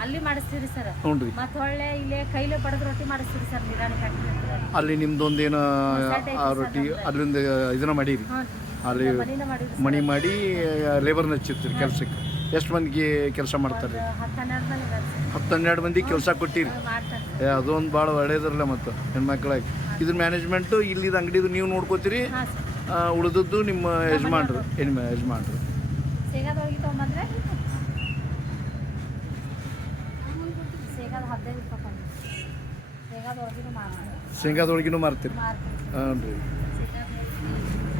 ಅಲ್ಲಿ ಮಾಡಿಸ್ತೀರಿ ಸರ್. ಹ್ಞೂ ರೀ. ಮತ್ತೆ ಒಳ್ಳೆ ಇಲ್ಲೇ ಕೈಲೇ ಬಡದು ರೊಟ್ಟಿ ಮಾಡಿಸ್ತೀರಿ ಸರ್ ನಿರಾಣಿ ಫ್ಯಾಕ್ಟ್ರಿ ಅಲ್ಲಿ ನಿಮ್ದೊಂದೇನು ಒಂದೇನು ಆ ಐತೆ ರೊಟ್ಟಿ ಅದರಿಂದ ಇದನ್ನ ಮಾಡೀರಿ. ಅಲ್ಲಿ ಮಣಿ ಮಾಡಿ ಲೇಬರ್ನ ಹಚ್ಚಿರ್ತೀರಿ ಕೆಲಸಕ್ಕೆ. ಎಷ್ಟು ಮಂದಿಗೆ ಕೆಲಸ ಮಾಡ್ತಾರೆ? ಹತ್ತು ಹನ್ನೆರಡು ಮಂದಿ ಇದಾರೆ ಸರ್ ಹತ್ತು ಹನ್ನೆರಡು ಮಂದಿ ಕೆಲಸ ಕೊಟ್ಟಿರಿ. ಅದೊಂದು ಭಾಳ ಒಳ್ಳೇದಿರಲ್ಲ ಮತ್ತು ಹೆಣ್ಮಕ್ಳಾಗಿ. ಇದ್ರ ಮ್ಯಾನೇಜ್ಮೆಂಟು ಇಲ್ಲಿದು ಅಂಗಡಿದು ನೀವು ನೋಡ್ಕೋತೀರಿ ಉಳಿದದ್ದು ನಿಮ್ಮ ಯಜಮಾನ್ರು ಹೆಣ್ಮ ಯಜಮಾನ್ರು ಶೇಂಗಾದೊಳಗೆ ತೊಗೊಂಬಂದ್ರೆ ಶೇಂಗಾದ ಹದಿನೈದು ರೂಪಾಯಿ ಕೊಂಡು ಶೇಂಗಾದೊಳಗಿನೂ ಮಾಡ್ತಾರೆ ಶೇಂಗಾದೊಳಗಿನೂ ಮಾರ್ತೀರಿ? ಮಾಡ್ತೀರಿ ಹಾಂ ರೀ.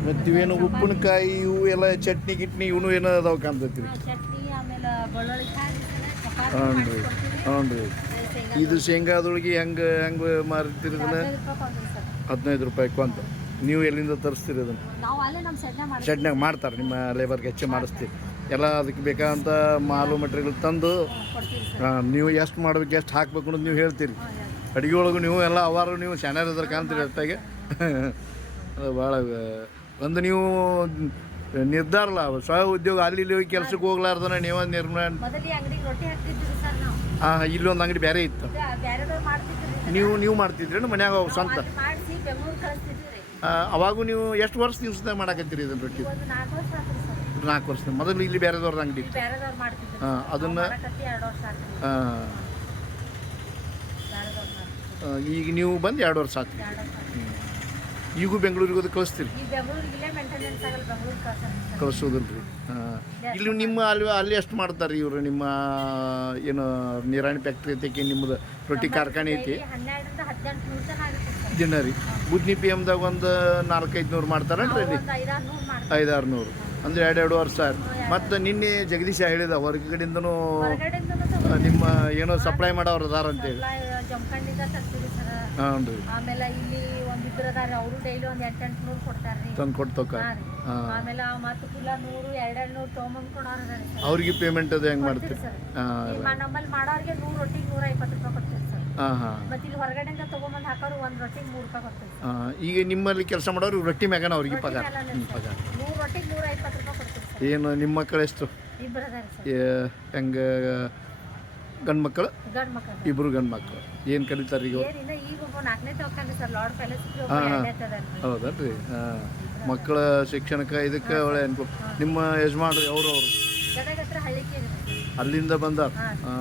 ಮತ್ತು ಇವೇನು ಉಪ್ಪಿನಕಾಯಿ ಇವು ಎಲ್ಲ ಚಟ್ನಿ ಗಿಟ್ನಿ ಇವನು ಏನೋ ಅದಾವ ಕಾಣ್ತೈತಿ ರೀ ಹ್ಞೂ ರೀ ಹಾಂ ಹ್ಞೂ ರೀ. ಇದು ಶೇಂಗಾದೊಳಗೆ ಹೆಂಗೆ ಹೆಂಗೆ ಮಾರ್ತೀರಿ ಇದನ್ನು? ಹದಿನೈದು ರೂಪಾಯಿ ಕೊಂತ ನೀವು ಎಲ್ಲಿಂದ ತರಿಸ್ತೀರಿ ಅದನ್ನು ಶೆಡ್ನಾಗ ಮಾಡ್ತಾರೆ ನಿಮ್ಮ ಲೇಬರ್ಗೆ ಹೆಚ್ಚು ಮಾಡಿಸ್ತೀರಿ. ಎಲ್ಲ ಅದಕ್ಕೆ ಬೇಕಾದಂಥ ಮಾಲು ಮಟೀರಿಯಲ್ ತಂದು ನೀವು ಎಷ್ಟು ಮಾಡ್ಬೇಕು ಎಷ್ಟು ಹಾಕ್ಬೇಕು ಅನ್ನೋದು ನೀವು ಹೇಳ್ತೀರಿ. ಅಡುಗೆ ಒಳಗೂ ನೀವು ಎಲ್ಲ ಅವಾರು ನೀವು ಇದ್ರೆ ಕಾಣ್ತೀರಿ ಅಷ್ಟಾಗೆ. ಅದು ಭಾಳ ಒಂದು ನೀವು ನಿರ್ಧಾರಲ್ಲ ಸ್ವ ಉದ್ಯೋಗ ಅಲ್ಲಿ ಇಲ್ಲಿ ಹೋಗಿ ಕೆಲಸಕ್ಕೆ ಹೋಗ್ಲಾರ್ದನ ನೀವು ನಿರ್ಮಾಣ. ಹಾಂ ಇಲ್ಲೊಂದು ಅಂಗಡಿ ಬೇರೆ ಇತ್ತು. ನೀವು ನೀವು ಮಾಡ್ತಿದ್ರಿ ಮನ್ಯಾಗ ಸ್ವಂತ. ಅವಾಗೂ ನೀವು ಎಷ್ಟು ವರ್ಷ ದಿವಸದಾಗ ಮಾಡಕತ್ತೀರಿ ಇದನ್ನ ರೊಟ್ಟಿ? ನಾಲ್ಕು ವರ್ಷ ಮೊದಲು ಇಲ್ಲಿ ಬೇರೆದವ್ರದ್ದು ಅಂಗಡಿ ಹಾಂ ಅದನ್ನು ಹಾಂ ಈಗ ನೀವು ಬಂದು ಎರಡು ವರ್ಷ ಆಯ್ತು. ಎರಡು ಈಗೂ ಬೆಂಗಳೂರಿಗೆ ಹೋದ್ರೆ ಕಳಿಸ್ತೀರಿ? ಕಳಿಸೋದಿಲ್ಲ. ರೀ ಹಾಂ. ಇಲ್ಲಿ ನಿಮ್ಮ ಅಲ್ಲಿ ಅಲ್ಲಿ ಎಷ್ಟು ಮಾಡ್ತಾರೆ ಇವರು? ನಿಮ್ಮ ಏನು ನೀರಾಣಿ ಫ್ಯಾಕ್ಟ್ರಿ ಐತಿ ನಿಮ್ಮದು ರೊಟ್ಟಿ ಕಾರ್ಖಾನೆ ಐತಿ? ದಿನ ರೀ. ಬುದ್ನಿ ಪಿ ಎಮ್ದಾಗ ಒಂದು ನಾಲ್ಕೈದು ನೂರು ಮಾಡ್ತಾರೇನ್ರಿ ಅಲ್ಲಿ? ಐದು ಐದಾರು ನೂರು ಅಂದರೆ ಎರಡು ಎರಡು ವರ್ಷ ಮತ್ತು ನಿನ್ನೆ ಜಗದೀಶ ಹೇಳಿದ ಹೊರಗಡೆಯಿಂದನೂ ನಿಮ್ಮ ಏನೋ ಸಪ್ಲೈ ಮಾಡೋರು ಅದಾರ ಅಂತೇಳಿ ಜಮಖಂಡಿಂದ ತರ್ತೀವಿ ಸರ್. ಹಾಂ ರೀ ಆಮೇಲೆ ಇಲ್ಲಿ ಅವರು ಡೈಲಿ ಒಂದು ಎಂಟು ಎಂಟು ನೂರು ಕೊಡ್ತಾರೆ ತಂದು ಕೊಡ್ತಕ್ಕ? ಹಾ ರೀ. ಆಮೇಲೆ ಮತ್ತೆ ಕುಲ ನೂರು ಎರಡೆರಡು ಅವ್ರಿಗೆ ಪೇಮೆಂಟ್ ಅದು ಹೆಂಗ್ ಮಾಡ್ತೀರಿ? ನಮ್ಮಲ್ಲಿ ಮಾಡೋರಿಗೆ ನೂರು ರೊಟ್ಟಿಗೆ ನೂರ ಇಪ್ಪತ್ತು ರೂಪಾಯಿ ಕೊಡ್ತೀವಿ ಸರ್. ಮತ್ತೆ ಇಲ್ಲಿ ಹೊರಗಡೆಯಿಂದ ತೊಗೊಂಬಂದು ಹಾಕೋರು ಒಂದು ರೊಟ್ಟಿಗೆ ಮೂರು ರೂಪಾಯಿ ಕೊಡ್ತೀವಿ ಸರ್. ಈಗ ನಿಮ್ಮಲ್ಲಿ ಕೆಲಸ ಮಾಡೋರು ರೊಟ್ಟಿ ಮ್ಯಾಗನ ಅವ್ರಿಗೆ ರೊಟ್ಟಿ ಪಗಾರ? ಪಗಾರ. ನೂರು ರೊಟ್ಟಿಗೆ ನೂರ ಇಪ್ಪತ್ತು ರೂಪಾಯಿ ಕೊಡ್ತೀವಿ ಏನು ನಿಮ್ಮ ಮಕ್ಕಳು ಎಷ್ಟು? ಹೆಂಗೆ ಗಂಡು ಮಕ್ಕಳು ಗಂಡು ಮಕ್ಕಳು ಇಬ್ಬರು ಗಂಡು ಮಕ್ಕಳು ಏನು ಕಲಿತಾರೆ ಈಗ? ಏನಿಲ್ಲ ಈಗ ಒಬ್ಬ ನಾಲ್ಕನೇ ತಗೊಂಡ್ರಿ ಸರ್ ಲಾರ್ಡ್ ಪ್ಯಾಲೇಸ್ ಒಬ್ಬ ಹಾ, ಹಾ. ಎರಡನೇ ತದಾರ್ರಿ ಹೌದನ್ರಿ ಹಾಂ. ಮಕ್ಕಳ ಶಿಕ್ಷಣಕ್ಕೆ ಇದಕ್ಕೆ ಒಳ್ಳೆ ಅನ್ಕೋ ನಿಮ್ಮ ಯಜಮಾನ್ರು ಅವರು ಅವರು? ಗದಗ ಹತ್ರ ಹಳ್ಳಿಕೇರಿ ಅಲ್ಲಿಂದ ಬಂದಾರ ಹಾ.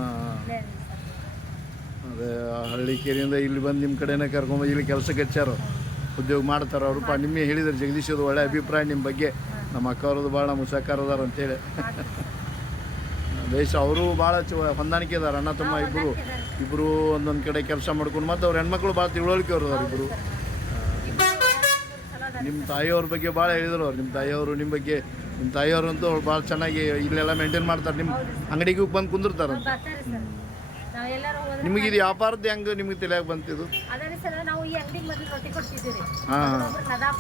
ಅದೇ ಹಳ್ಳಿಕೇರಿಯಿಂದ ಇಲ್ಲಿ ಬಂದು ನಿಮ್ಮ ಕಡೆನೇ ಕರ್ಕೊಂಡು ಇಲ್ಲಿ ಕೆಲಸಕ್ಕೆ ಹಚ್ಚಾರ. ಉದ್ಯೋಗ ಮಾಡ್ತಾರೆ ಅವರು. ಪಾ ನಿಮಗೆ ಹೇಳಿದ್ರು ಜಗದೀಶ್ ಅದು ಒಳ್ಳೆ ಅಭಿಪ್ರಾಯ ನಿಮ್ಮ ಬಗ್ಗೆ. ನಮ್ಮ ಅಕ್ಕ ಅವ್ರದ್ದು ಭಾಳ ನಮ್ಮ ಸಹಕಾರ ಅದಾರ ಅಂತೇಳಿ ಬೇಸ್ ಅವರು ಭಾಳ ಚ ಹೊಂದಾಣಿಕೆ ಇದ್ದಾರೆ ಅಣ್ಣ ತಮ್ಮ ಇಬ್ಬರು ಇಬ್ಬರು ಒಂದೊಂದು ಕಡೆ ಕೆಲಸ ಮಾಡ್ಕೊಂಡು ಮತ್ತು ಅವ್ರ ಹೆಣ್ಮಕ್ಳು ಭಾಳ ತಿಳುವಳಿಕೆ ಅವ್ರು ಇಬ್ಬರು ನಿಮ್ಮ ತಾಯಿಯವ್ರ ಬಗ್ಗೆ ಭಾಳ ಹೇಳಿದ್ರು ಅವ್ರು. ನಿಮ್ಮ ತಾಯಿಯವರು ನಿಮ್ಮ ಬಗ್ಗೆ ನಿಮ್ಮ ತಾಯಿಯವ್ರಂತೂ ಅವ್ರು ಭಾಳ ಚೆನ್ನಾಗಿ ಇಲ್ಲೆಲ್ಲ ಮೇಂಟೈನ್ ಮಾಡ್ತಾರೆ. ನಿಮ್ಮ ಅಂಗಡಿಗೆ ಬಂದು ಕುಂದಿರ್ತಾರಂತ. ನಿಮಗೆ ಇದು ವ್ಯಾಪಾರದ ಹೆಂಗೆ ನಿಮಗೆ ತಲೆಯಾಗಿ ಬಂತಿದ್ದು ಸರ್ ನಾವು ಈ ಅಂಗಡಿಗೆ ಮೊದಲು ರೊಟ್ಟಿ ಕೊಡ್ತಿದ್ದೀವಿ ಹಾಂ.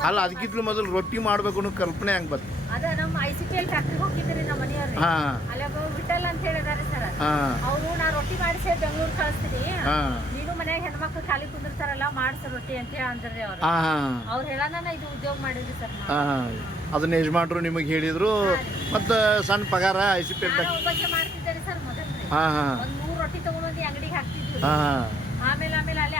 ಅಲ್ಲ ಅದಕ್ಕಿಂತಲೂ ಮೊದಲು ರೊಟ್ಟಿ ಮಾಡ್ಬೇಕು ಅನ್ನೋ ಕಲ್ಪನೆ ಹಂಗ್ ಬಂತು. ಅದ ನಮ್ಮ ಐ ಸಿ ಪಿ ಎಲ್ ಫ್ಯಾಕ್ಟ್ರಿಗೆ ಹೋಗಿದ್ದೀರಿ ನಮ್ಮ ಮನೆಯವ್ರಿ. ಹಾಂ. ಅಲ್ಲಿ ವಿಠಲ್ ಅಂತ ಹೇಳಿದಾರೆ ಸರ್. ಅವರು ನಾ ರೊಟ್ಟಿ ಮಾಡಿಸಿ ಬೆಂಗಳೂರು ಕಳಿಸ್ತೀನಿ. ನೀನು ಮನ್ಯಾಗ ಹೆಣ್ಮಕ್ಳು ಖಾಲಿ ಕುಂದಿರ್ತಾರಲ್ಲ ಮಾಡ್ಸ ರೊಟ್ಟಿ ಅಂತ ಅಂದ್ರಿ ಅವ್ರು. ಅವ್ರು ಹೇಳೋಣ ಇದು ಉದ್ಯೋಗ ಮಾಡಿದ್ರಿ ಸರ್ ಅದನ್ನ ಯಜಮಾನ್ರು ನಿಮಗೆ ಹೇಳಿದ್ರು. ಮತ್ತೆ ಸಣ್ಣ ಪಗಾರ ಐ ಸಿ ಪಿ ಒಬ್ಬಕ್ಕೆ ಮಾಡ್ತಿದ್ದೇನೆ ಸರ್ ಮೊದಲ್ರಿ ಹಾಂ ಹಾಂ. ಒಂದ್ ಮೂರು ರೊಟ್ಟಿ ತಗೊಂಡ್ಬಂದು ಅಂಗಡಿಗೆ ಹಾಕ್ತಿದ್ವಿ. ಆಮೇಲೆ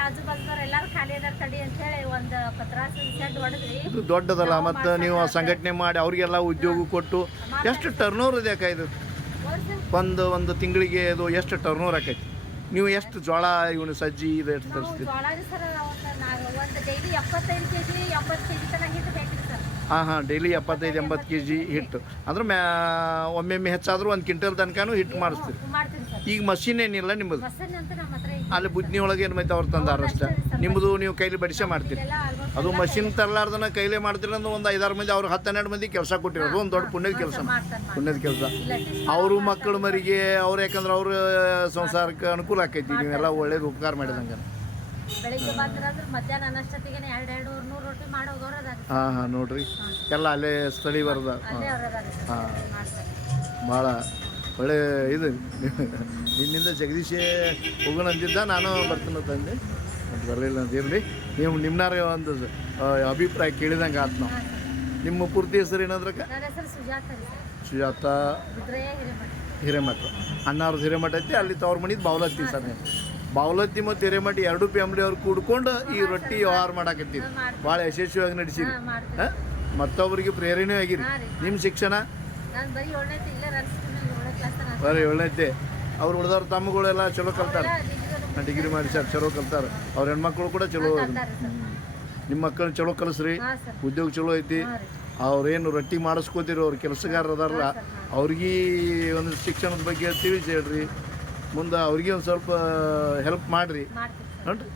ಆಜು ಬಾಜುದವ್ರು ಎಲ್ಲಾರು ಖಾಲಿ ಅದಾರ ತಡಿ ಅಂತ ಹೇಳಿ ಒಂದ್ ಪತ್ರಾಸ ಶೆಡ್ ಹೊಡೆದ್ರಿ ಇದು ದೊಡ್ಡದಲ್ಲ ಮತ್ತು ನೀವು ಆ ಸಂಘಟನೆ ಮಾಡಿ ಅವ್ರಿಗೆಲ್ಲ ಉದ್ಯೋಗ ಕೊಟ್ಟು ಎಷ್ಟು ಟರ್ನ್ ಓವರ್ ಇದೆ ಅಕ್ಕ ಇದು? ಒಂದು ಒಂದು ತಿಂಗಳಿಗೆ ಇದು ಎಷ್ಟು ಟರ್ನ್ ಓವರ್ ಆಕೈತಿ? ನೀವು ಎಷ್ಟು ಜೋಳ ಇವನು ಸಜ್ಜಿ ಇದು ಎಷ್ಟು ತರಿಸ್ತೀವಿ ತರಿಸ್ತೀರಿ? ಜೋಳ ರೀ ಸರ್ ಒಂದು ನಾ ಒಂದು ಡೈಲಿ ಎಪ್ಪತ್ತೈದು ಕೆ ಜಿ ಎಂಬತ್ತು ಕೆ ಜಿ ತನಕ ಹಿಟ್ಟು ಬೇಕ್ರಿ ಸರ್. ಹಾಂ ಹಾಂ ಡೈಲಿ ಎಪ್ಪತ್ತೈದು ಎಂಬತ್ತು ಕೆ ಜಿ ಹಿಟ್ಟು ಅಂದ್ರೆ ಮ್ಯಾ ಒಮ್ಮೆಮ್ಮೆ ಹೆಚ್ಚಾದ್ರೂ ಒಂದು ಕ್ವಿಂಟಲ್ ತನಕನೂ ಹಿಟ್ಟು ಮಾಡಿಸ್ತೀವಿ ಸರ್. ಈಗ ಮಷೀನ್ ಏನಿಲ್ಲ ನಿಮ್ಮದು ಮಸನ್ ಅಂತ. ಅಲ್ಲಿ ಬುದ್ಧಿ ಒಳಗೆ ಏನು ಮೈತೆ ಅವ್ರು ತಂದಾರ ಅಷ್ಟೇ. ನಿಮ್ಮದು ನೀವು ಕೈಲಿ ಬಡಿಸೆ ಮಾಡ್ತೀರಿ. ಅದು ಮಷಿನ್ ತರಲಾರ್ದನ ಕೈಲೇ ಮಾಡ್ತೀರಿ ಅಂದ್ರೆ ಒಂದು ಐದಾರು ಮಂದಿ ಅವ್ರು ಹತ್ತು ಹನ್ನೆರಡು ಮಂದಿ ಕೆಲಸ ಕೊಟ್ಟಿರೋದು ಒಂದು ದೊಡ್ಡ ಪುಣ್ಯದ ಕೆಲಸ. ಪುಣ್ಯದ ಕೆಲಸ. ಅವರು ಮಕ್ಕಳು ಮರಿಗೆ ಅವ್ರು ಯಾಕಂದ್ರೆ ಅವ್ರ ಸಂಸಾರಕ್ಕೆ ಅನುಕೂಲ ಆಕೈತಿ. ನೀವೆಲ್ಲ ಒಳ್ಳೇದು ಉಪಕಾರ ಮಾಡಿದಂಗೆ ಬೆಳಿಗ್ಗೆ ಬಂದ್ರ ಅಂದ್ರೆ ಮಧ್ಯಾಹ್ನ ಅನ್ನಷ್ಟೊತ್ತಿಗೆ ಎರಡು ಎರಡು ನೂರು ರೊಟ್ಟಿ ಮಾಡಿ ಹೋಗೋರು ಅದಾರ. ಹಾಂ ಹಾಂ ನೋಡ್ರಿ. ಎಲ್ಲ ಅಲ್ಲೇ ಸ್ಥಳೀಯ ಬರದ ಹಾಂ. ಭಾಳ ಒಳ್ಳೆ ಇದು. ನಿನ್ನಿಂದ ಜಗದೀಶೇ ಹೋಗೋಣ ಅಂತಿದ್ದ ನಾನು ಬರ್ತೀನಿ ತಂದೆ. ಅದು ಬರಲಿಲ್ಲ ಅಂತ ಇರಲಿ. ನೀವು ನಿಮ್ಮನಾರ ಒಂದು ಅಭಿಪ್ರಾಯ ಕೇಳಿದಂಗೆ ಆತು ನಾವು. ನಿಮ್ಮ ಪೂರ್ತಿ ಹೆಸರು ಏನಾದ್ರಕ್ಕ ಸುಜಾತ ಹಿರೇಮಠ. ಅಣ್ಣವ್ರದ್ದು ಹಿರೇಮಠ ಐತಿ ಅಲ್ಲಿ ತವ್ರ ಮನಿದ್ ಬಾವಲತ್ತಿ ಸರ್ ನೀವು. ಬಾವಲತ್ತಿ ಮತ್ತು ಹಿರೇಮಠ ಎರಡು ಫ್ಯಾಮ್ಲಿ ಅವ್ರು ಕೂಡ್ಕೊಂಡು ಈ ರೊಟ್ಟಿ ವ್ಯವಹಾರ ಮಾಡಾಕತ್ತೀವಿ ಭಾಳ ಯಶಸ್ವಿಯಾಗಿ ನಡೆಸಿರಿ. ಮತ್ತೊಬ್ಬರಿಗೆ ಪ್ರೇರಣೆ ಆಗಿರಿ. ನಿಮ್ಮ ಶಿಕ್ಷಣ? ಬರೀ ಏಳನೇತೆ ಅವ್ರು ಉಳಿದವ್ರ ತಮ್ಮಗಳೆಲ್ಲ ಚಲೋ ಕಲ್ತಾರೆ. ಡಿಗ್ರಿ ಡಿಗ್ರಿ ಮಾಡಿ ಸರ್ ಚಲೋ ಕಲ್ತಾರೆ. ಅವ್ರ ಹೆಣ್ಮಕ್ಳು ಕೂಡ ಚಲೋ ನಿಮ್ಮ ಮಕ್ಕಳನ್ನ ಚಲೋ ಕಲಿಸ್ರಿ. ಉದ್ಯೋಗ ಚಲೋ ಐತಿ. ಅವ್ರೇನು ರೊಟ್ಟಿ ಮಾಡಿಸ್ಕೋತಿರೋ ಅವ್ರ ಕೆಲಸಗಾರ ಅದಾರಲ್ಲ ಅವ್ರಿಗೆ ಒಂದು ಶಿಕ್ಷಣದ ಬಗ್ಗೆ ತಿಳಿಸಿ ಹೇಳ್ರಿ. ಮುಂದೆ ಅವ್ರಿಗೆ ಒಂದು ಸ್ವಲ್ಪ ಹೆಲ್ಪ್ ಮಾಡಿರಿ. ನೋಡ್ರಿ